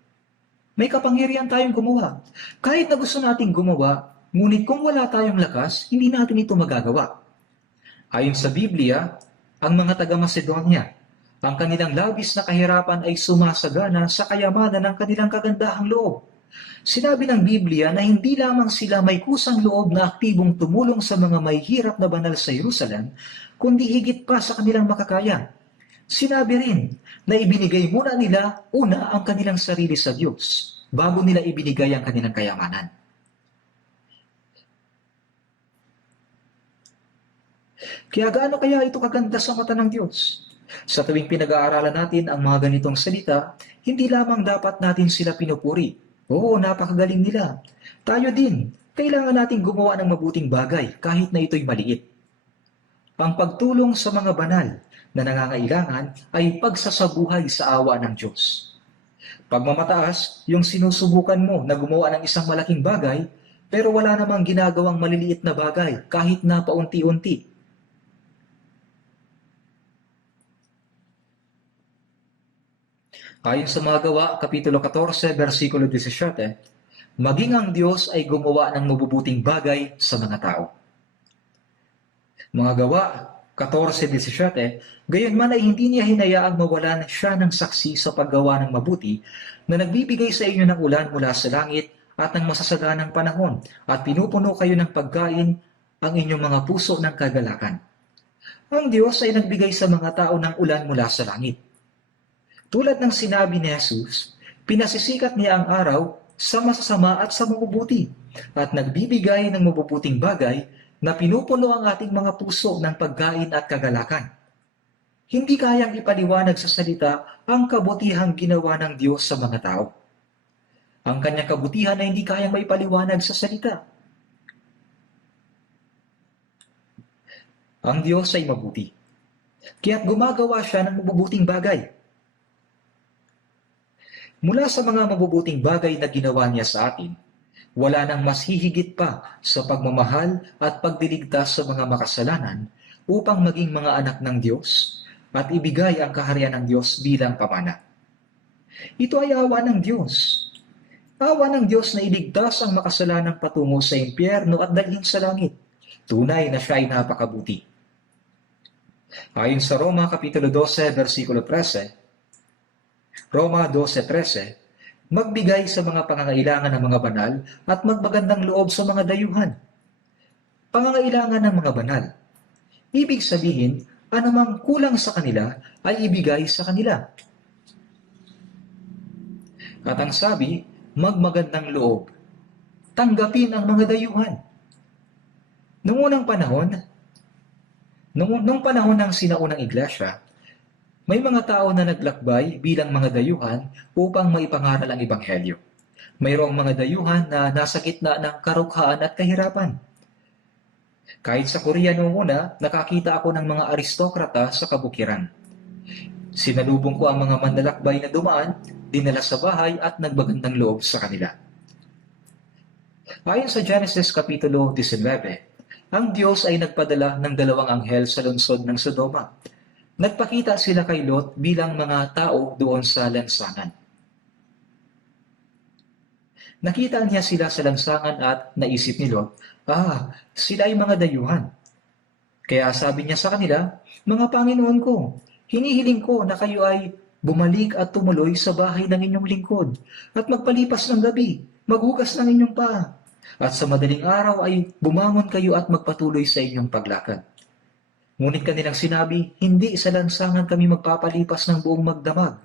May kapangyarihan tayong gumawa. Kahit na gusto nating gumawa, ngunit kung wala tayong lakas, hindi natin ito magagawa. Ayon sa Biblia, ang mga taga-Macedonia, ang kanilang labis na kahirapan ay sumasagana sa kayamanan ng kanilang kagandahang loob. Sinabi ng Biblia na hindi lamang sila may kusang loob na aktibong tumulong sa mga may hirap na banal sa Jerusalem, kundi higit pa sa kanilang makakaya. Sinabi rin na ibinigay muna nila una ang kanilang sarili sa Diyos, bago nila ibinigay ang kanilang kayamanan. Kaya gaano kaya ito kaganda sa mata ng Diyos? Sa tuwing pinag-aaralan natin ang mga ganitong salita, hindi lamang dapat natin sila pinupuri. Oo, napakagaling nila. Tayo din, kailangan nating gumawa ng mabuting bagay kahit na ito'y maliit. Ang pagtulong sa mga banal na nangangailangan ay pagsasabuhay sa awa ng Diyos. Pagmamataas, yung sinusubukan mo na gumawa ng isang malaking bagay, pero wala namang ginagawang maliliit na bagay kahit na paunti-unti. Ayon sa mga gawa, Kapitulo 14, versikulo 17, maging ang Diyos ay gumawa ng mabubuting bagay sa mga tao. Mga gawa, 14:17, gayunman ay hindi niya hinayaang mawalan siya ng saksi sa paggawa ng mabuti na nagbibigay sa inyo ng ulan mula sa langit at ng masasaganang panahon at pinupuno kayo ng pagkain ang inyong mga puso ng kagalakan. Ang Diyos ay nagbigay sa mga tao ng ulan mula sa langit. Tulad ng sinabi ni Jesus, pinasisikat niya ang araw sa masasama at sa mabubuti at nagbibigay ng mabubuting bagay na pinupuno ang ating mga puso ng pagkain at kagalakan. Hindi kayang ipaliwanag sa salita ang kabutihang ginawa ng Diyos sa mga tao. Ang kanyang kabutihan ay hindi kayang maipaliwanag sa salita. Ang Diyos ay mabuti, kaya't gumagawa siya ng mabubuting bagay. Mula sa mga mabubuting bagay na ginawa niya sa atin, wala nang mas hihigit pa sa pagmamahal at pagdiligtas sa mga makasalanan upang maging mga anak ng Diyos at ibigay ang kaharian ng Diyos bilang pamana. Ito ay awa ng Diyos. Awa ng Diyos na iligtas ang makasalanang patungo sa impyerno at dalhin sa langit. Tunay na siya ay napakabuti. Ayon sa Roma Kapitulo 12, versikulo 13, Roma 12:13, magbigay sa mga pangangailangan ng mga banal at magmagandang loob sa mga dayuhan. Pangangailangan ng mga banal. Ibig sabihin, anumang kulang sa kanila ay ibigay sa kanila. At ang sabi, magmagandang loob. Tanggapin ang mga dayuhan. Noong panahon ng sinaunang iglesia, may mga tao na naglakbay bilang mga dayuhan upang maipangaral ang Ebanghelyo. Mayroong mga dayuhan na nasa gitna ng karukhaan at kahirapan. Kahit sa Korea noong una, nakakita ako ng mga aristokrata sa kabukiran. Sinalubong ko ang mga manlalakbay na dumaan, dinala sa bahay at nagbagandang loob sa kanila. Ayon sa Genesis Kapitulo 19, ang Diyos ay nagpadala ng 2 anghel sa lungsod ng Sodoma. Nagpakita sila kay Lot bilang mga tao doon sa lansangan. Nakita niya sila sa lansangan at naisip ni Lot, sila ay mga dayuhan. Kaya sabi niya sa kanila, mga Panginoon ko, hinihiling ko na kayo ay bumalik at tumuloy sa bahay ng inyong lingkod at magpalipas ng gabi, maghugas ng inyong paa. At sa madaling araw ay bumangon kayo at magpatuloy sa inyong paglakad. Ngunit kanilang sinabi, hindi sa lansangan kami magpapalipas ng buong magdamag.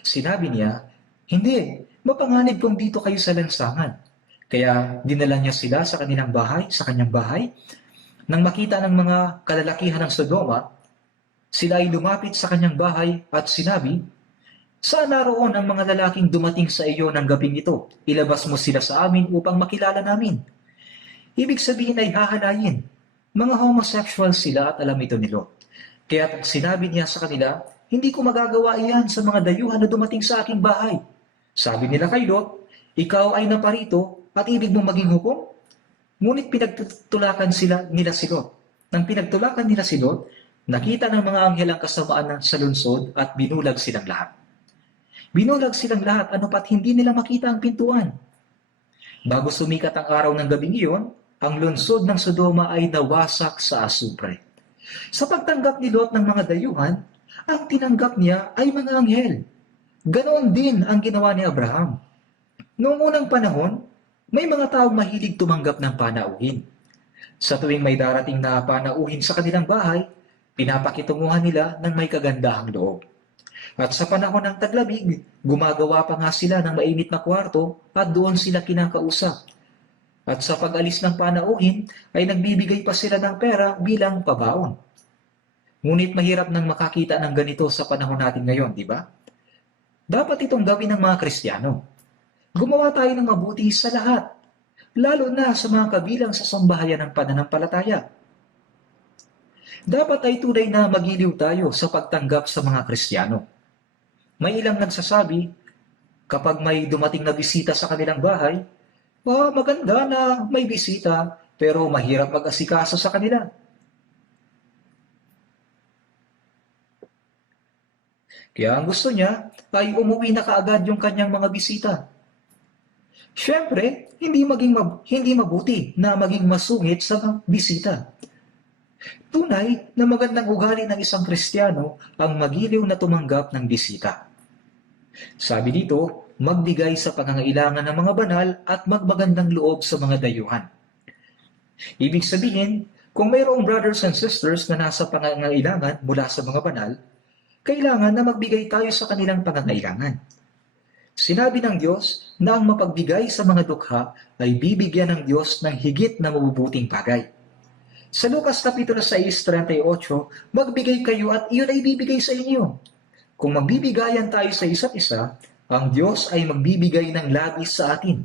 Sinabi niya, hindi, mapanganib kung dito kayo sa lansangan. Kaya dinala niya sila sa kanyang bahay. Nang makita ng mga kalalakihan ng Sodoma, sila ay lumapit sa kanyang bahay at sinabi, Saan naroon ang mga lalaking dumating sa iyo ng gabing ito? Ilabas mo sila sa amin upang makilala namin. Ibig sabihin ay hahalayin. Mga homosexual sila at alam ito ni Lot. Kaya sinabi niya sa kanila, hindi ko magagawa iyan sa mga dayuhan na dumating sa aking bahay. Sabi nila kay Lot, ikaw ay naparito at ibig mong maging hukom? Ngunit pinagtulakan nila si Lot. Nang pinagtulakan nila si Lot, nakita ng mga anghel ang kasamaan sa lungsod at binulag silang lahat. Binulag silang lahat ano pat hindi nila makita ang pintuan. Bago sumikat ang araw ng gabing iyon, ang lungsod ng Sodoma ay nawasak sa asupre. Sa pagtanggap ni Lot ng mga dayuhan, ang tinanggap niya ay mga anghel. Ganoon din ang ginawa ni Abraham. Noong unang panahon, may mga taong mahilig tumanggap ng panauhin. Sa tuwing may darating na panauhin sa kanilang bahay, pinapakitunguhan nila ng may kagandahang loob. At sa panahon ng taglamig, gumagawa pa nga sila ng mainit na kwarto at doon sila kinakausap. At sa pag-alis ng panauhin, ay nagbibigay pa sila ng pera bilang pabaon. Ngunit mahirap nang makakita ng ganito sa panahon natin ngayon, di ba? Dapat itong gawin ng mga Kristiyano. Gumawa tayo ng mabuti sa lahat, lalo na sa mga kabilang sa sambahayan ng pananampalataya. Dapat ay tunay na magiliw tayo sa pagtanggap sa mga Kristiyano. May ilang nagsasabi, kapag may dumating na bisita sa kanilang bahay, maganda na may bisita, pero mahirap mag-asikaso sa kanila. Kaya ang gusto niya ay umuwi na kaagad yung kanyang mga bisita. Siyempre, hindi mabuti na maging masungit sa bisita. Tunay na magandang ugali ng isang Kristiyano ang magiliw na tumanggap ng bisita. Sabi dito, magbigay sa pangangailangan ng mga banal at magmagandang loob sa mga dayuhan. Ibig sabihin, kung mayroong brothers and sisters na nasa pangangailangan mula sa mga banal, kailangan na magbigay tayo sa kanilang pangangailangan. Sinabi ng Diyos na ang mapagbigay sa mga dukha ay bibigyan ng Diyos ng higit na mabubuting bagay. Sa Lucas Kapitulo 6:38, magbigay kayo at iyon ay bibigay sa inyo. Kung magbibigayan tayo sa isa't isa, ang Diyos ay magbibigay ng labis sa atin.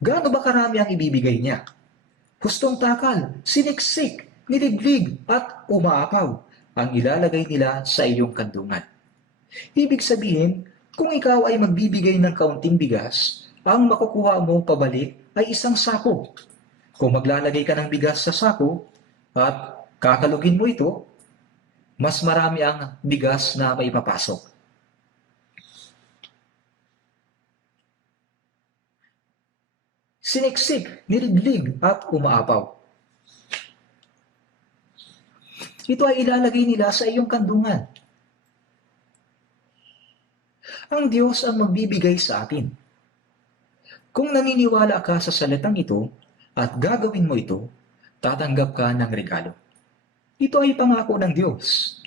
Gaano ba karami ang ibibigay niya? Hustong takal, siniksik, niliglig at umaapaw ang ilalagay nila sa iyong kandungan. Ibig sabihin, kung ikaw ay magbibigay ng kaunting bigas, ang makukuha mong pabalik ay isang sako. Kung maglalagay ka ng bigas sa sako at kakalugin mo ito, mas marami ang bigas na maipapasok. Siniksik, niliglig at umaapaw. Ito ay ilalagay nila sa iyong kandungan. Ang Diyos ang magbibigay sa atin. Kung naniniwala ka sa salitang ito at gagawin mo ito, tatanggap ka ng regalo. Ito ay pangako ng Diyos.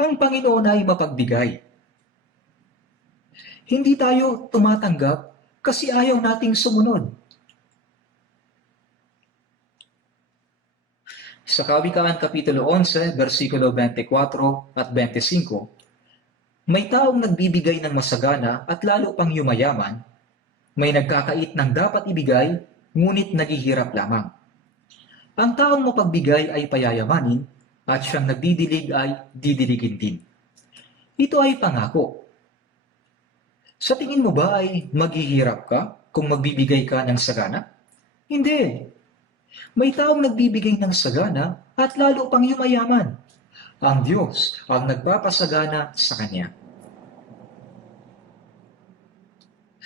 Ang Panginoon ay mapagbigay. Hindi tayo tumatanggap kasi ayaw nating sumunod. Sa Kawikaan Kapitulo 11, versikulo 24 at 25, may taong nagbibigay ng masagana at lalo pang yumayaman, may nagkakait ng dapat ibigay, ngunit naghihirap lamang. Ang taong mapagbigay ay payayamanin, at siyang nagdidilig ay didiligin din. Ito ay pangako. Sa tingin mo ba ay maghihirap ka kung magbibigay ka ng sagana? Hindi. May taong nagbibigay ng sagana at lalo pang yumayaman. Ang Diyos ang nagpapasagana sa Kanya.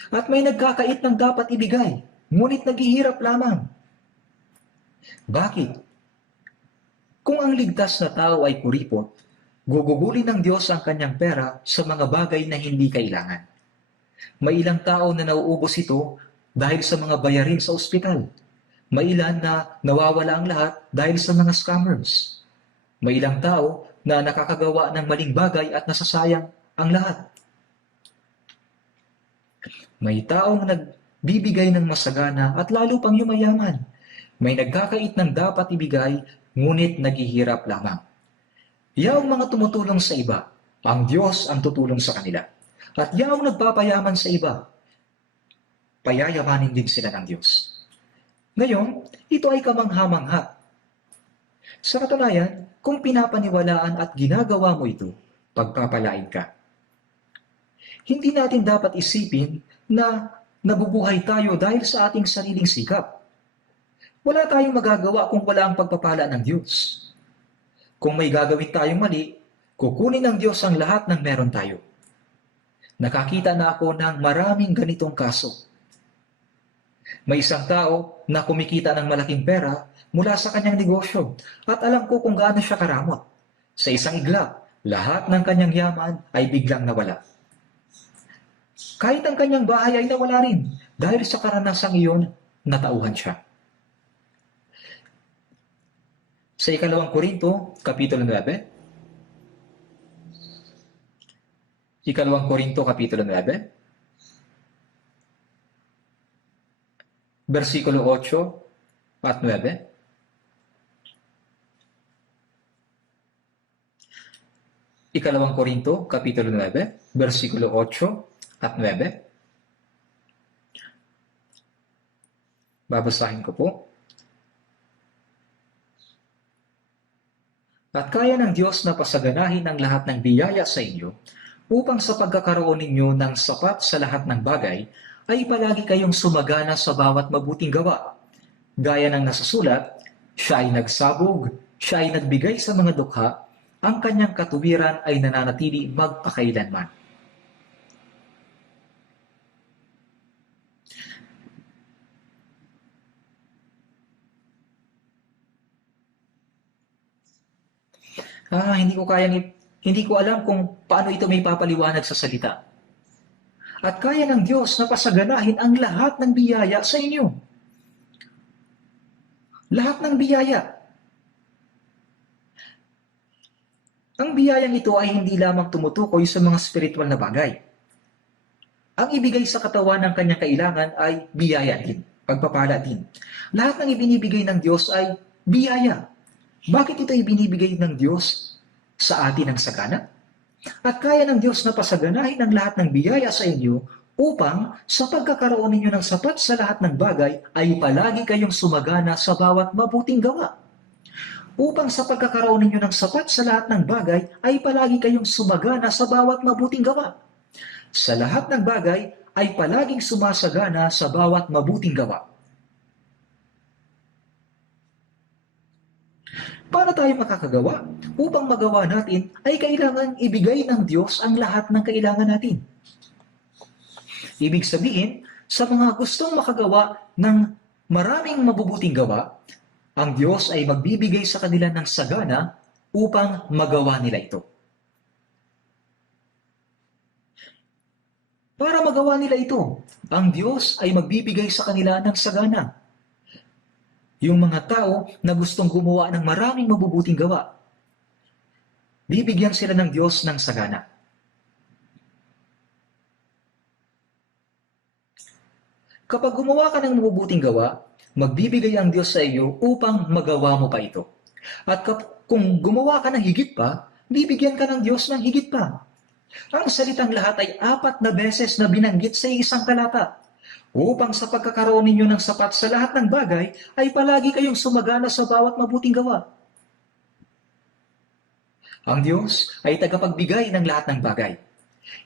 At may nagkakait ng dapat ibigay, ngunit naghihirap lamang. Bakit? Kung ang ligtas na tao ay kuripot, gugugulin ng Diyos ang kanyang pera sa mga bagay na hindi kailangan. May ilang tao na nauubos ito dahil sa mga bayarin sa ospital. May ilan na nawawala ang lahat dahil sa mga scammers. May ilang tao na nakakagawa ng maling bagay at nasasayang ang lahat. May taong nagbibigay ng masagana at lalo pang yumayaman. May nagkakait ng dapat ibigay, ngunit naghihirap lamang. Yaong mga tumutulong sa iba, ang Diyos ang tutulong sa kanila. At yaong nagpapayaman sa iba, payayamanin din sila ng Diyos. Ngayon, ito ay kamangha-mangha. Sa katunayan, kung pinapaniwalaan at ginagawa mo ito, pagpapalain ka. Hindi natin dapat isipin na nabubuhay tayo dahil sa ating sariling sikap. Wala tayong magagawa kung wala ang pagpapala ng Diyos. Kung may gagawin tayong mali, kukunin ng Diyos ang lahat ng meron tayo. Nakakita na ako ng maraming ganitong kaso. May isang tao na kumikita ng malaking pera mula sa kanyang negosyo at alam ko kung gaano siya karamot. Sa isang iglap, lahat ng kanyang yaman ay biglang nawala. Kahit ang kanyang bahay ay nawala rin dahil sa karanasang iyon, natauhan siya. Sa 2 Korinto, Kapitulo 9. 2 Korinto, Kapitulo 9. Versikulo 8 at 9. 2 Korinto, Kapitulo 9, versikulo 8 at 9. Babasahin ko po. At kaya ng Diyos na pasaganahin ang lahat ng biyaya sa inyo, upang sa pagkakaroon ninyo ng sapat sa lahat ng bagay, ay palagi kayong sumagana sa bawat mabuting gawa. Gaya ng nasusulat, siya ay nagsabog, siya ay nagbigay sa mga dukha, ang kanyang katuwiran ay nananatili magpakailanman. Hindi ko alam kung paano ito may papaliwanag sa salita. At kaya ng Diyos na pasaganahin ang lahat ng biyaya sa inyo. Lahat ng biyaya. Ang biyayang ito ay hindi lamang tumutukoy sa mga spiritual na bagay. Ang ibigay sa katawan ng kanyang kailangan ay biyaya din, pagpapala din. Lahat ng ibinibigay ng Diyos ay biyaya. Bakit ito ibinibigay ng Diyos sa atin ng sagana? At kaya ng Diyos na pasaganahin ang lahat ng biyaya sa inyo upang sa pagkakaroon ninyo ng sapat sa lahat ng bagay ay palagi kayong sumagana sa bawat mabuting gawa. Upang sa pagkakaroon ninyo ng sapat sa lahat ng bagay ay palagi kayong sumagana sa bawat mabuting gawa. Sa lahat ng bagay ay palaging sumasagana sa bawat mabuting gawa. Para tayo makakagawa, upang magawa natin ay kailangan ibigay ng Diyos ang lahat ng kailangan natin. Ibig sabihin, sa mga gustong makagawa ng maraming mabubuting gawa, ang Diyos ay magbibigay sa kanila ng sagana upang magawa nila ito. Para magawa nila ito, ang Diyos ay magbibigay sa kanila ng sagana. Yung mga tao na gustong gumawa ng maraming mabubuting gawa, bibigyan sila ng Diyos ng sagana. Kapag gumawa ka ng mabubuting gawa, magbibigay ang Diyos sa iyo upang magawa mo pa ito. At kung gumawa ka ng higit pa, bibigyan ka ng Diyos ng higit pa. Ang salitang lahat ay 4 na beses na binanggit sa isang talata. Upang sa pagkakaroon ninyo ng sapat sa lahat ng bagay, ay palagi kayong sumagana sa bawat mabuting gawa. Ang Diyos ay tagapagbigay ng lahat ng bagay.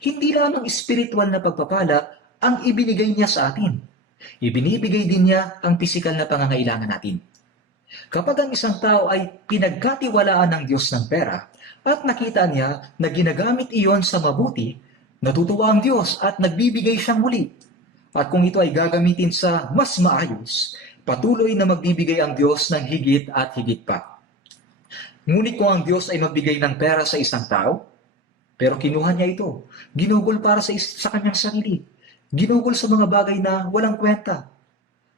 Hindi lamang espiritual na pagpapala ang ibinigay niya sa atin. Ibinibigay din niya ang pisikal na pangangailangan natin. Kapag ang isang tao ay pinagkatiwalaan ng Diyos ng pera at nakita niya na ginagamit iyon sa mabuti, natutuwa ang Diyos at nagbibigay siyang muli. At kung ito ay gagamitin sa mas maayos, patuloy na magbibigay ang Diyos ng higit at higit pa. Ngunit kung ang Diyos ay magbigay ng pera sa isang tao, pero kinuha niya ito, ginugol para sa kanyang sarili, ginugol sa mga bagay na walang kwenta.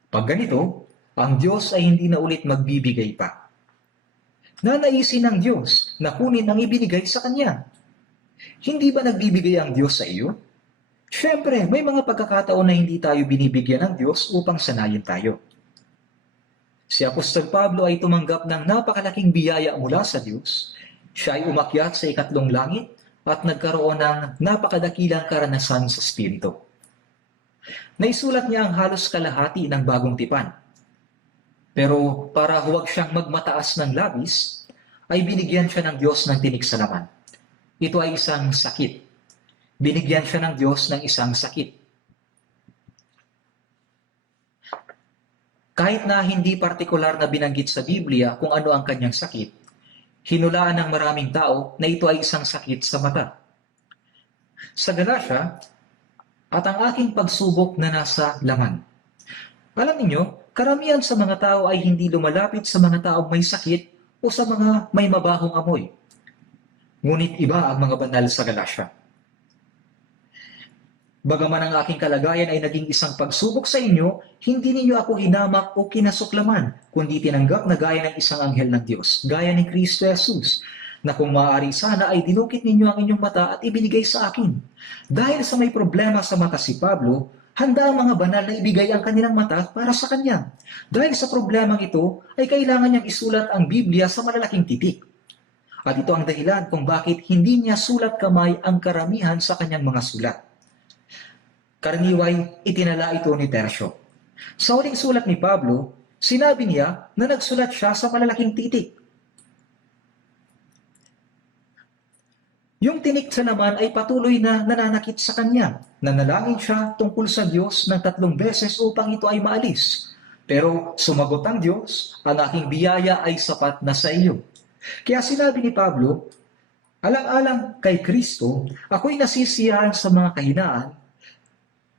Pag ganito, ang Diyos ay hindi na ulit magbibigay pa. Nanaisin ng Diyos na kunin ang ibinigay sa Kanya. Hindi ba nagbibigay ang Diyos sa iyo? Siyempre, may mga pagkakataon na hindi tayo binibigyan ng Diyos upang sanayin tayo. Si Apostol Pablo ay tumanggap ng napakalaking biyaya mula sa Diyos. Siya ay umakyat sa 2 langit at nagkaroon ng napakadakilang karanasan sa Espiritu. Naisulat niya ang halos kalahati ng Bagong Tipan. Pero para huwag siyang magmataas ng labis, ay binigyan siya ng Diyos ng tinik sa laman. Ito ay isang sakit. Binigyan siya ng Diyos ng isang sakit. Kahit na hindi partikular na binanggit sa Biblia kung ano ang kanyang sakit, hinulaan ng maraming tao na ito ay isang sakit sa mata. Sa Galatia, at ang aking pagsubok na nasa laman. Alam niyo, karamihan sa mga tao ay hindi lumalapit sa mga taong may sakit o sa mga may mabahong amoy. Ngunit iba ang mga banal sa Galatia. Bagaman ang aking kalagayan ay naging isang pagsubok sa inyo, hindi ninyo ako hinamak o kinasuklaman, kundi tinanggap na gaya ng isang anghel ng Diyos, gaya ni Kristo Jesus, na kung maaari sana ay dinukit ninyo ang inyong mata at ibinigay sa akin. Dahil sa may problema sa mata si Pablo, handa ang mga banal na ibigay ang kanilang mata para sa kanya. Dahil sa problemang ito, ay kailangan niyang isulat ang Biblia sa malalaking titik. At ito ang dahilan kung bakit hindi niya sulat kamay ang karamihan sa kanyang mga sulat. Karaniway, itinala ito ni Tercio. Sa huling sulat ni Pablo, sinabi niya na nagsulat siya sa malalaking titik. Yung tinik sa naman ay patuloy na nananakit sa kanya. Nanalangin siya tungkol sa Diyos ng 3 beses upang ito ay maalis. Pero sumagot ang Diyos, ang aking biyaya ay sapat na sa iyo. Kaya sinabi ni Pablo, alang-alang kay Kristo, ako'y nasisiyahan sa mga kahinaan,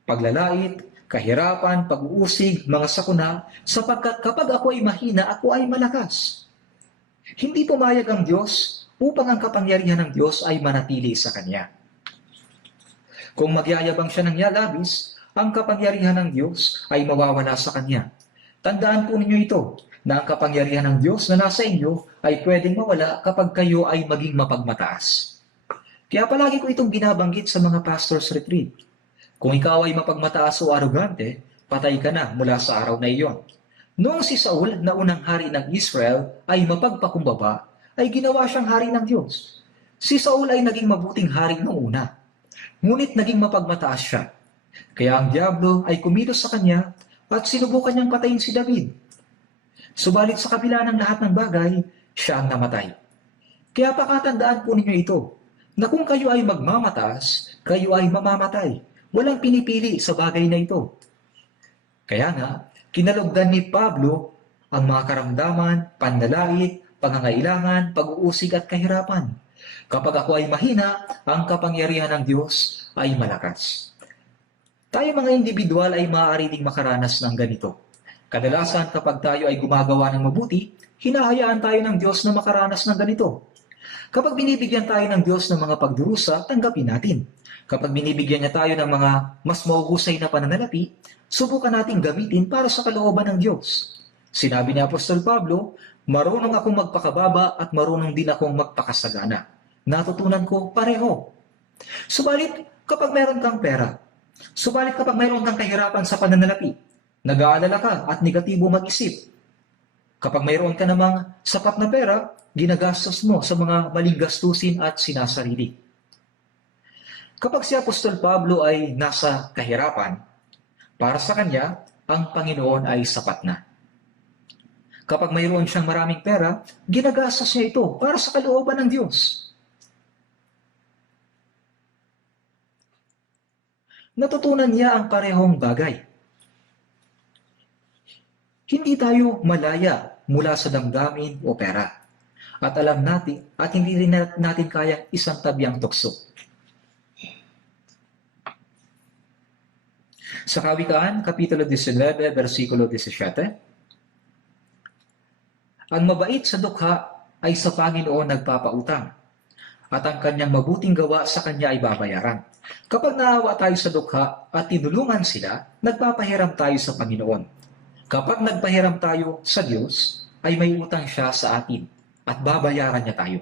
paglalait, kahirapan, pag-uusig, mga sakuna, sapagkat kapag ako ay mahina, ako ay malakas. Hindi pumayag ang Diyos upang ang kapangyarihan ng Diyos ay manatili sa Kanya. Kung magyayabang siya ng labis, ang kapangyarihan ng Diyos ay mawawala sa Kanya. Tandaan po ninyo ito, na ang kapangyarihan ng Diyos na nasa inyo ay pwedeng mawala kapag kayo ay maging mapagmataas. Kaya palagi ko itong binabanggit sa mga pastor's retreat. Kung ikaw ay mapagmataas o arogante, patay ka na mula sa araw na iyon. Noong si Saul na unang hari ng Israel ay mapagpakumbaba, ay ginawa siyang hari ng Diyos. Si Saul ay naging mabuting hari noong una, ngunit naging mapagmataas siya. Kaya ang diablo ay kumilos sa kanya at sinubukan niyang patayin si David. Subalit sa kabila ng lahat ng bagay, siya ang namatay. Kaya pakatandaan po ninyo ito, na kung kayo ay magmamataas, kayo ay mamamatay. Walang pinipili sa bagay na ito. Kaya nga, kinalugdan ni Pablo ang mga karamdaman, panlalait, pangangailangan, pag-uusig at kahirapan. Kapag ako ay mahina, ang kapangyarihan ng Diyos ay malakas. Tayo mga individual ay maaari ding makaranas ng ganito. Kadalasan kapag tayo ay gumagawa ng mabuti, hinahayaan tayo ng Diyos na makaranas ng ganito. Kapag binibigyan tayo ng Diyos ng mga pagdurusa, tanggapin natin. Kapag binibigyan niya tayo ng mga mas mahuhusay na pananalapi, subukan nating gamitin para sa kalooban ng Diyos. Sinabi ni Apostol Pablo, marunong akong magpakababa at marunong din akong magpakasagana. Natutunan ko pareho. Subalit kapag mayroon kang pera, subalit kapag mayroon kang kahirapan sa pananalapi, nag-aalala ka at negatibo mag-isip. Kapag mayroon ka namang sapat na pera, ginagastos mo sa mga maling gastusin at sinasarili. Kapag si Apostol Pablo ay nasa kahirapan, para sa kanya, ang Panginoon ay sapat na. Kapag mayroon siyang maraming pera, ginagastos niya ito para sa kalooban ng Diyos. Natutunan niya ang parehong bagay. Hindi tayo malaya mula sa damdamin o pera. At alam natin, at hindi rin natin kaya isang tabi ang tukso. Sa Kawikaan, Kapitulo 19, versikulo 17, ang mabait sa dukha ay sa Panginoon nagpapautang, at ang kanyang mabuting gawa sa kanya ay babayaran. Kapag naawa tayo sa dukha at tinulungan sila, nagpapahiram tayo sa Panginoon. Kapag nagpahiram tayo sa Diyos, ay may utang siya sa atin at babayaran niya tayo.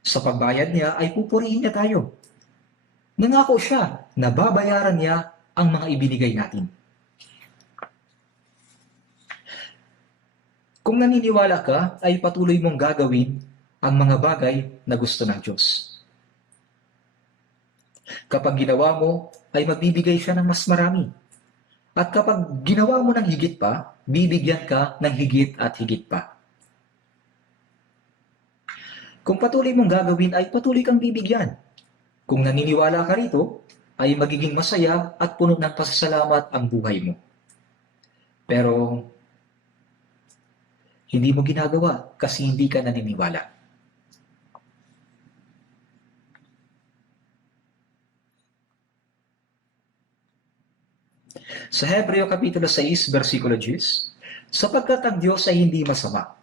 Sa pagbayad niya ay pupurihin niya tayo. Nangako siya na babayaran niya ang mga ibinigay natin. Kung naniniwala ka, ay patuloy mong gagawin ang mga bagay na gusto ng Diyos. Kapag ginawa mo, ay magbibigay siya ng mas marami. At kapag ginawa mo ng higit pa, bibigyan ka ng higit at higit pa. Kung patuloy mong gagawin ay patuloy kang bibigyan. Kung naniniwala ka rito, ay magiging masaya at puno ng pasasalamat ang buhay mo. Pero hindi mo ginagawa kasi hindi ka naniniwala. Sa Hebreo Kapitulo 6, versikulo 10, sapagkat ang Diyos ay hindi masama.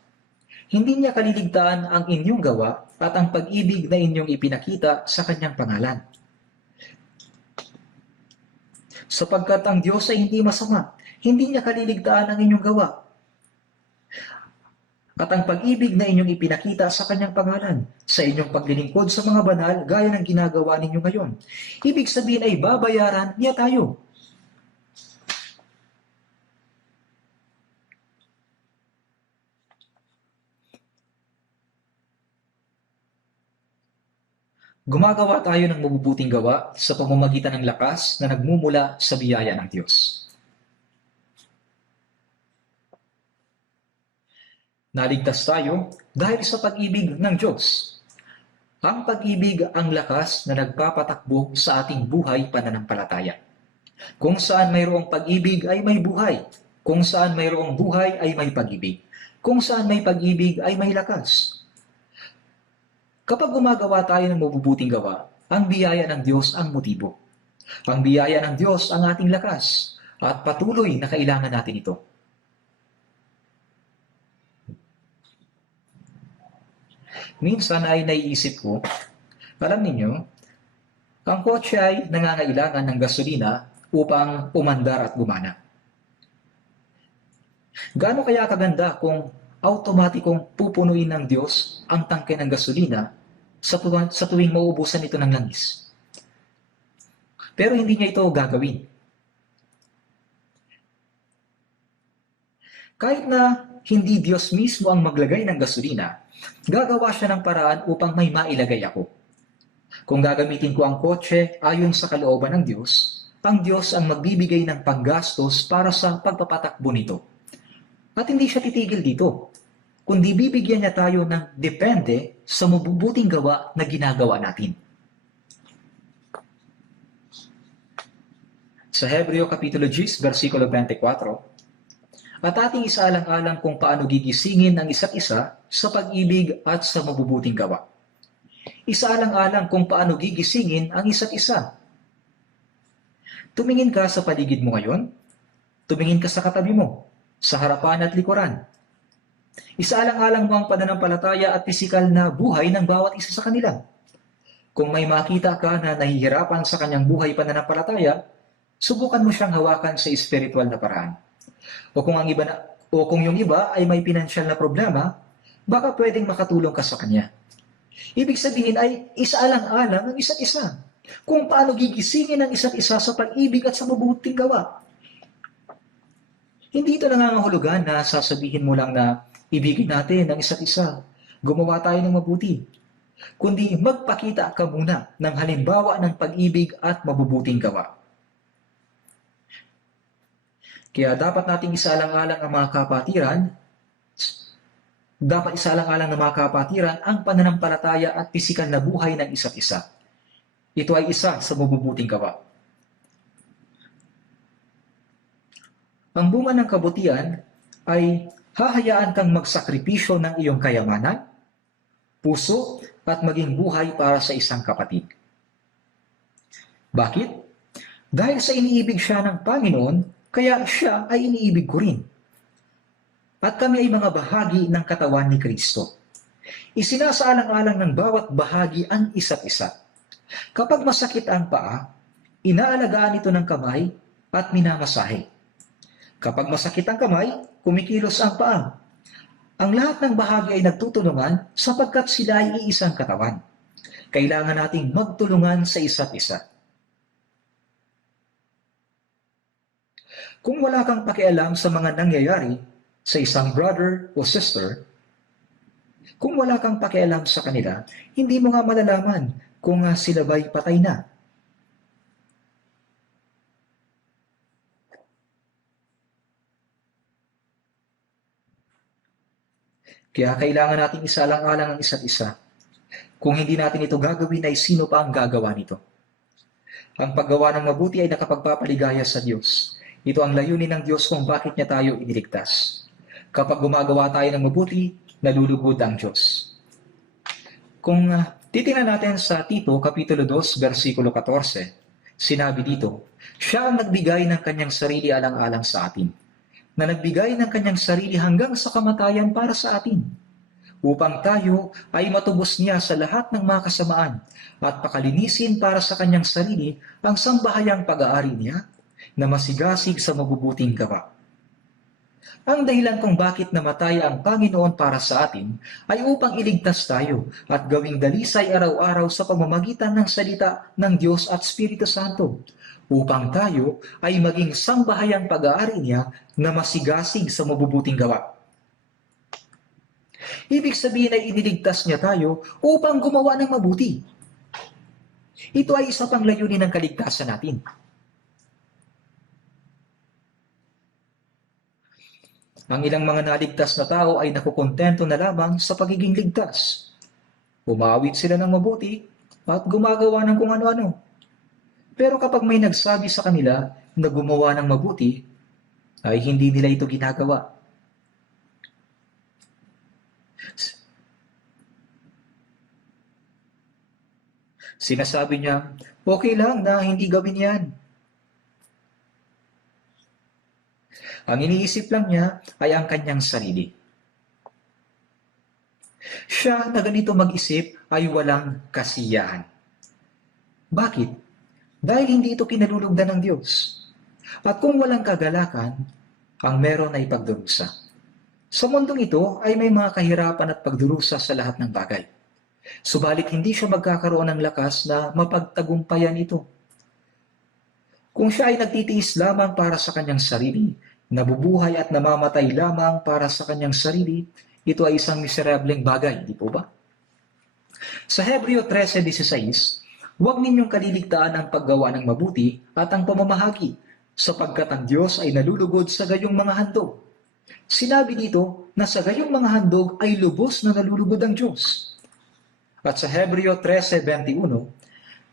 Hindi niya kaliligtaan ang inyong gawa at ang pag-ibig na inyong ipinakita sa kanyang pangalan. Sapagkat ang Diyos ay hindi masama, hindi niya kaliligtaan ang inyong gawa at ang pag-ibig na inyong ipinakita sa kanyang pangalan, sa inyong paglilingkod sa mga banal gaya ng ginagawa ninyo ngayon. Ibig sabihin ay babayaran niya tayo. Gumagawa tayo ng mabubuting gawa sa pamamagitan ng lakas na nagmumula sa biyaya ng Diyos. Naligtas tayo dahil sa pag-ibig ng Diyos. Ang pag-ibig ang lakas na nagpapatakbo sa ating buhay pananampalataya. Kung saan mayroong pag-ibig ay may buhay. Kung saan mayroong buhay ay may pag-ibig. Kung saan may pag-ibig ay may lakas. Kapag gumagawa tayo ng mabubuting gawa, ang biyaya ng Diyos ang motibo. Ang biyaya ng Diyos ang ating lakas at patuloy na kailangan natin ito. Minsan ay naiisip ko, alam ninyo, ang kotse ay nangangailangan ng gasolina upang umandar at gumana. Gaano kaya kaganda kung automatikong pupunuin ng Diyos ang tangke ng gasolina sa tuwing mauubusan ito ng langis. Pero hindi niya ito gagawin. Kahit na hindi Diyos mismo ang maglagay ng gasolina, gagawa siya ng paraan upang may mailagay ako. Kung gagamitin ko ang kotse ayon sa kalooban ng Diyos, ang Diyos ang magbibigay ng panggastos para sa pagpapatakbo nito. At hindi siya titigil dito, kundi bibigyan niya tayo ng depende sa mabubuting gawa na ginagawa natin. Sa Hebreo Kapitulo 10, versikulo 24, at ating isaalang-alang kung paano gigisingin ang isa't isa sa pag-ibig at sa mabubuting gawa. Isaalang-alang kung paano gigisingin ang isa't isa. Tumingin ka sa paligid mo ngayon, tumingin ka sa katabi mo, sa harapan at likuran. Isaalang-alang mo ang pananampalataya at pisikal na buhay ng bawat isa sa kanila. Kung may makita ka na nahihirapan sa kanyang buhay pananampalataya, subukan mo siyang hawakan sa espiritual na paraan. O kung yung iba ay may pinansyal na problema, baka pwedeng makatulong ka sa kanya. Ibig sabihin ay isaalang-alang ang isa't isa. Kung paano gigisingin ang isa't isa sa pag-ibig at sa mabuting gawa. Hindi ito nangangahulugan na sasabihin mo lang na ibigin natin ang isa't isa. Gumawa tayo ng mabuti. Kundi magpakita ka muna ng halimbawa ng pag-ibig at mabubuting gawa. Kaya dapat nating isaalang-alang ang mga kapatiran, ang pananampalataya at pisikal na buhay ng isa't isa. Ito ay isa sa mabubuting gawa. Ang bunga ng kabutihan ay hahayaan kang magsakripisyo ng iyong kayamanan, puso at maging buhay para sa isang kapatid. Bakit? Dahil sa iniibig siya ng Panginoon, kaya siya ay iniibig ko rin. At kami ay mga bahagi ng katawan ni Kristo. Isinasaalang-alang ng bawat bahagi ang isa't isa. Kapag masakit ang paa, inaalagaan ito ng kamay at minamasahe. Kapag masakit ang kamay, kumikilos ang paa. Ang lahat ng bahagi ay nagtutulungan sapagkat sila ay iisang katawan. Kailangan nating magtulungan sa isa't isa. Kung wala kang pakialam sa mga nangyayari sa isang brother o sister, kung wala kang pakialam sa kanila, hindi mo nga malalaman kung sila ba'y patay na. Kaya kailangan nating isalang-alang ang isa't isa. Kung hindi natin ito gagawin, ay sino pa ang gagawa nito? Ang paggawa ng mabuti ay nakapagpapaligaya sa Diyos. Ito ang layunin ng Diyos kung bakit niya tayo iniligtas. Kapag gumagawa tayo ng mabuti, nalulugod ang Diyos. Kung titingnan natin sa Tito, Kapitulo 2, versikulo 14, sinabi dito, siya ang nagbigay ng kanyang sarili alang-alang sa atin, na nagbigay ng kanyang sarili hanggang sa kamatayan para sa atin, upang tayo ay matubos niya sa lahat ng mga kasamaan at pakalinisin para sa kanyang sarili ang sambahayang pag-aari niya na masigasig sa mabubuting gawa. Ang dahilan kung bakit namatay ang Panginoon para sa atin ay upang iligtas tayo at gawing dalisay araw-araw sa pamamagitan ng salita ng Diyos at Espiritu Santo, upang tayo ay maging sambahayang pag-aari niya na masigasig sa mabubuting gawa. Ibig sabihin ay iniligtas niya tayo upang gumawa ng mabuti. Ito ay isa pang layunin ng kaligtasan natin. Ang ilang mga naligtas na tao ay nakukontento na lamang sa pagiging ligtas. Umawit sila ng mabuti at gumagawa ng kung ano-ano. Pero kapag may nagsabi sa kanila na gumawa ng mabuti, ay hindi nila ito ginagawa. Sinasabi niya, okay lang na hindi gawin yan. Ang iniisip lang niya ay ang kanyang sarili. Siya na ganito mag-isip ay walang kasiyahan. Bakit? Dahil hindi ito kinalulugdan ng Diyos. At kung walang kagalakan, ang meron ay pagdurusa. Sa mundong ito ay may mga kahirapan at pagdurusa sa lahat ng bagay. Subalit hindi siya magkakaroon ng lakas na mapagtagumpayan ito. Kung siya ay nagtitiis lamang para sa kanyang sarili, nabubuhay at namamatay lamang para sa kanyang sarili, ito ay isang miserableng bagay, di po ba? Sa Hebreo 13:16, huwag ninyong kaliligtaan ang paggawa ng mabuti at ang pamamahagi, sapagkat ang Diyos ay nalulugod sa gayong mga handog. Sinabi dito na sa gayong mga handog ay lubos na nalulugod ang Diyos. At sa Hebreo 13:21,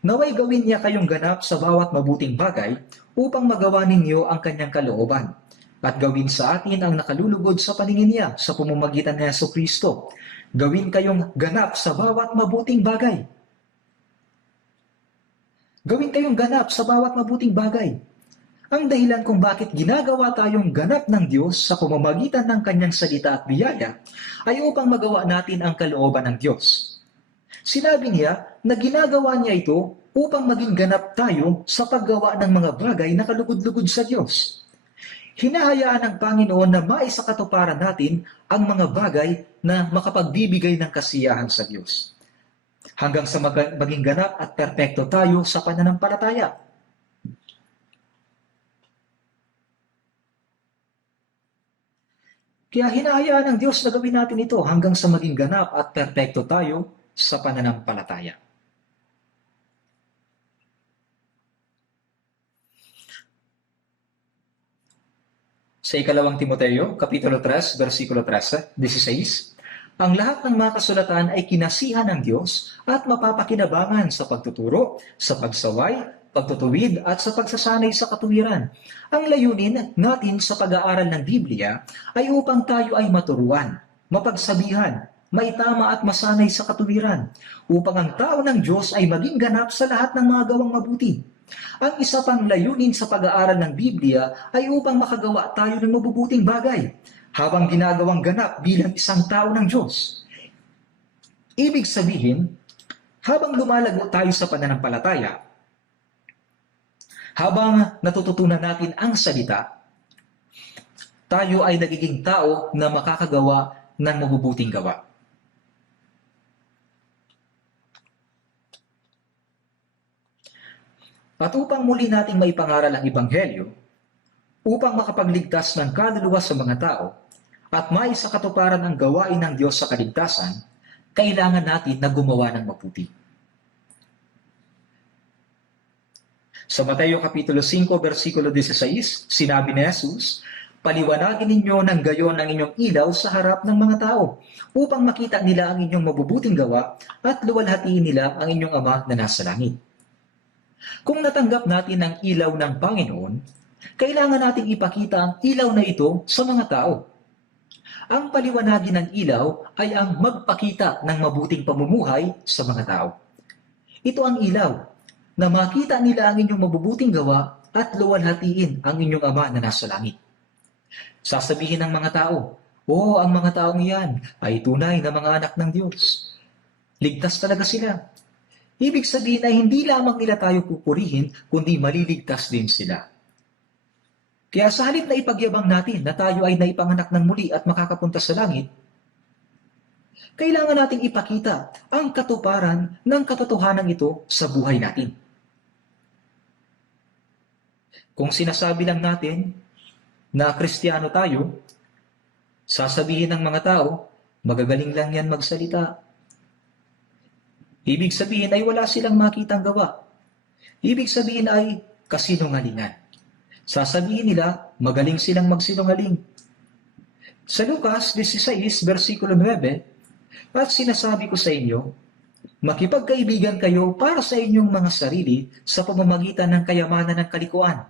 naway gawin niya kayong ganap sa bawat mabuting bagay upang magawa ninyo ang kanyang kalooban, at gawin sa atin ang nakalulugod sa paningin niya sa pamamagitan ni Jesucristo. Gawin kayong ganap sa bawat mabuting bagay. Gawin kayong ganap sa bawat mabuting bagay. Ang dahilan kung bakit ginagawa tayong ganap ng Diyos sa pamamagitan ng kanyang salita at biyaya ay upang magawa natin ang kalooban ng Diyos. Sinabi niya na ginagawa niya ito upang maging ganap tayo sa paggawa ng mga bagay na kalugod-lugod sa Diyos. Hinahayaan ng Panginoon na maisakatuparan natin ang mga bagay na makapagbibigay ng kasiyahan sa Diyos, hanggang sa maging ganap at perpekto tayo sa pananampalataya. Kaya hinahayaan ng Diyos na gawin natin ito hanggang sa maging ganap at perpekto tayo sa pananampalataya. Sa ikalawang Timoteo, Kapitulo 3, versikulo 16, ang lahat ng mga kasulatan ay kinasihan ng Diyos at mapapakinabangan sa pagtuturo, sa pagsaway, pagtutuwid at sa pagsasanay sa katuwiran. Ang layunin natin sa pag-aaral ng Biblia ay upang tayo ay maturuan, mapagsabihan, maitama at masanay sa katuwiran, upang ang tao ng Diyos ay maging ganap sa lahat ng mga gawang mabuti. Ang isa pang layunin sa pag-aaral ng Biblia ay upang makagawa tayo ng mabubuting bagay, habang ginagawang ganap bilang isang tao ng Diyos. Ibig sabihin, habang lumalago tayo sa pananampalataya, habang natututunan natin ang salita, tayo ay nagiging tao na makakagawa ng mabubuting gawa. At upang muli nating maipangaral ang Ebanghelyo, upang makapagligtas ng kaluluwa sa mga tao at maisakatuparan ang gawain ng Diyos sa kaligtasan, kailangan natin na gumawa ng mabuti. Sa Mateo Kapitulo 5, versikulo 16, sinabi ni Jesus, Paliwanagin ninyo ng gayon ang inyong ilaw sa harap ng mga tao, upang makita nila ang inyong mabubuting gawa at luwalhatiin nila ang inyong Ama na nasa langit. Kung natanggap natin ang ilaw ng Panginoon, kailangan nating ipakita ang ilaw na ito sa mga tao. Ang paliwanagin ng ilaw ay ang magpakita ng mabuting pamumuhay sa mga tao. Ito ang ilaw, na makita nila ang inyong mabubuting gawa at luwalhatiin ang inyong Ama na nasa langit. Sasabihin ng mga tao, "Oh, ang mga taong iyan ay tunay na mga anak ng Diyos. Ligtas talaga sila." Ibig sabihin ay hindi lamang nila tayo pupurihin, kundi maliligtas din sila. Kaya sa halip na ipagyabang natin na tayo ay naipanganak ng muli at makakapunta sa langit, kailangan nating ipakita ang katuparan ng katotohanan ito sa buhay natin. Kung sinasabi lang natin na Kristiyano tayo, sasabihin ng mga tao, magagaling lang yan magsalita. Ibig sabihin ay wala silang makitang gawa. Ibig sabihin ay kasinungalingan. Sasabihin nila, magaling silang magsinungaling. Sa Lucas 16, versikulo 9, at sinasabi ko sa inyo, makipagkaibigan kayo para sa inyong mga sarili sa pamamagitan ng kayamanan ng kalikuan.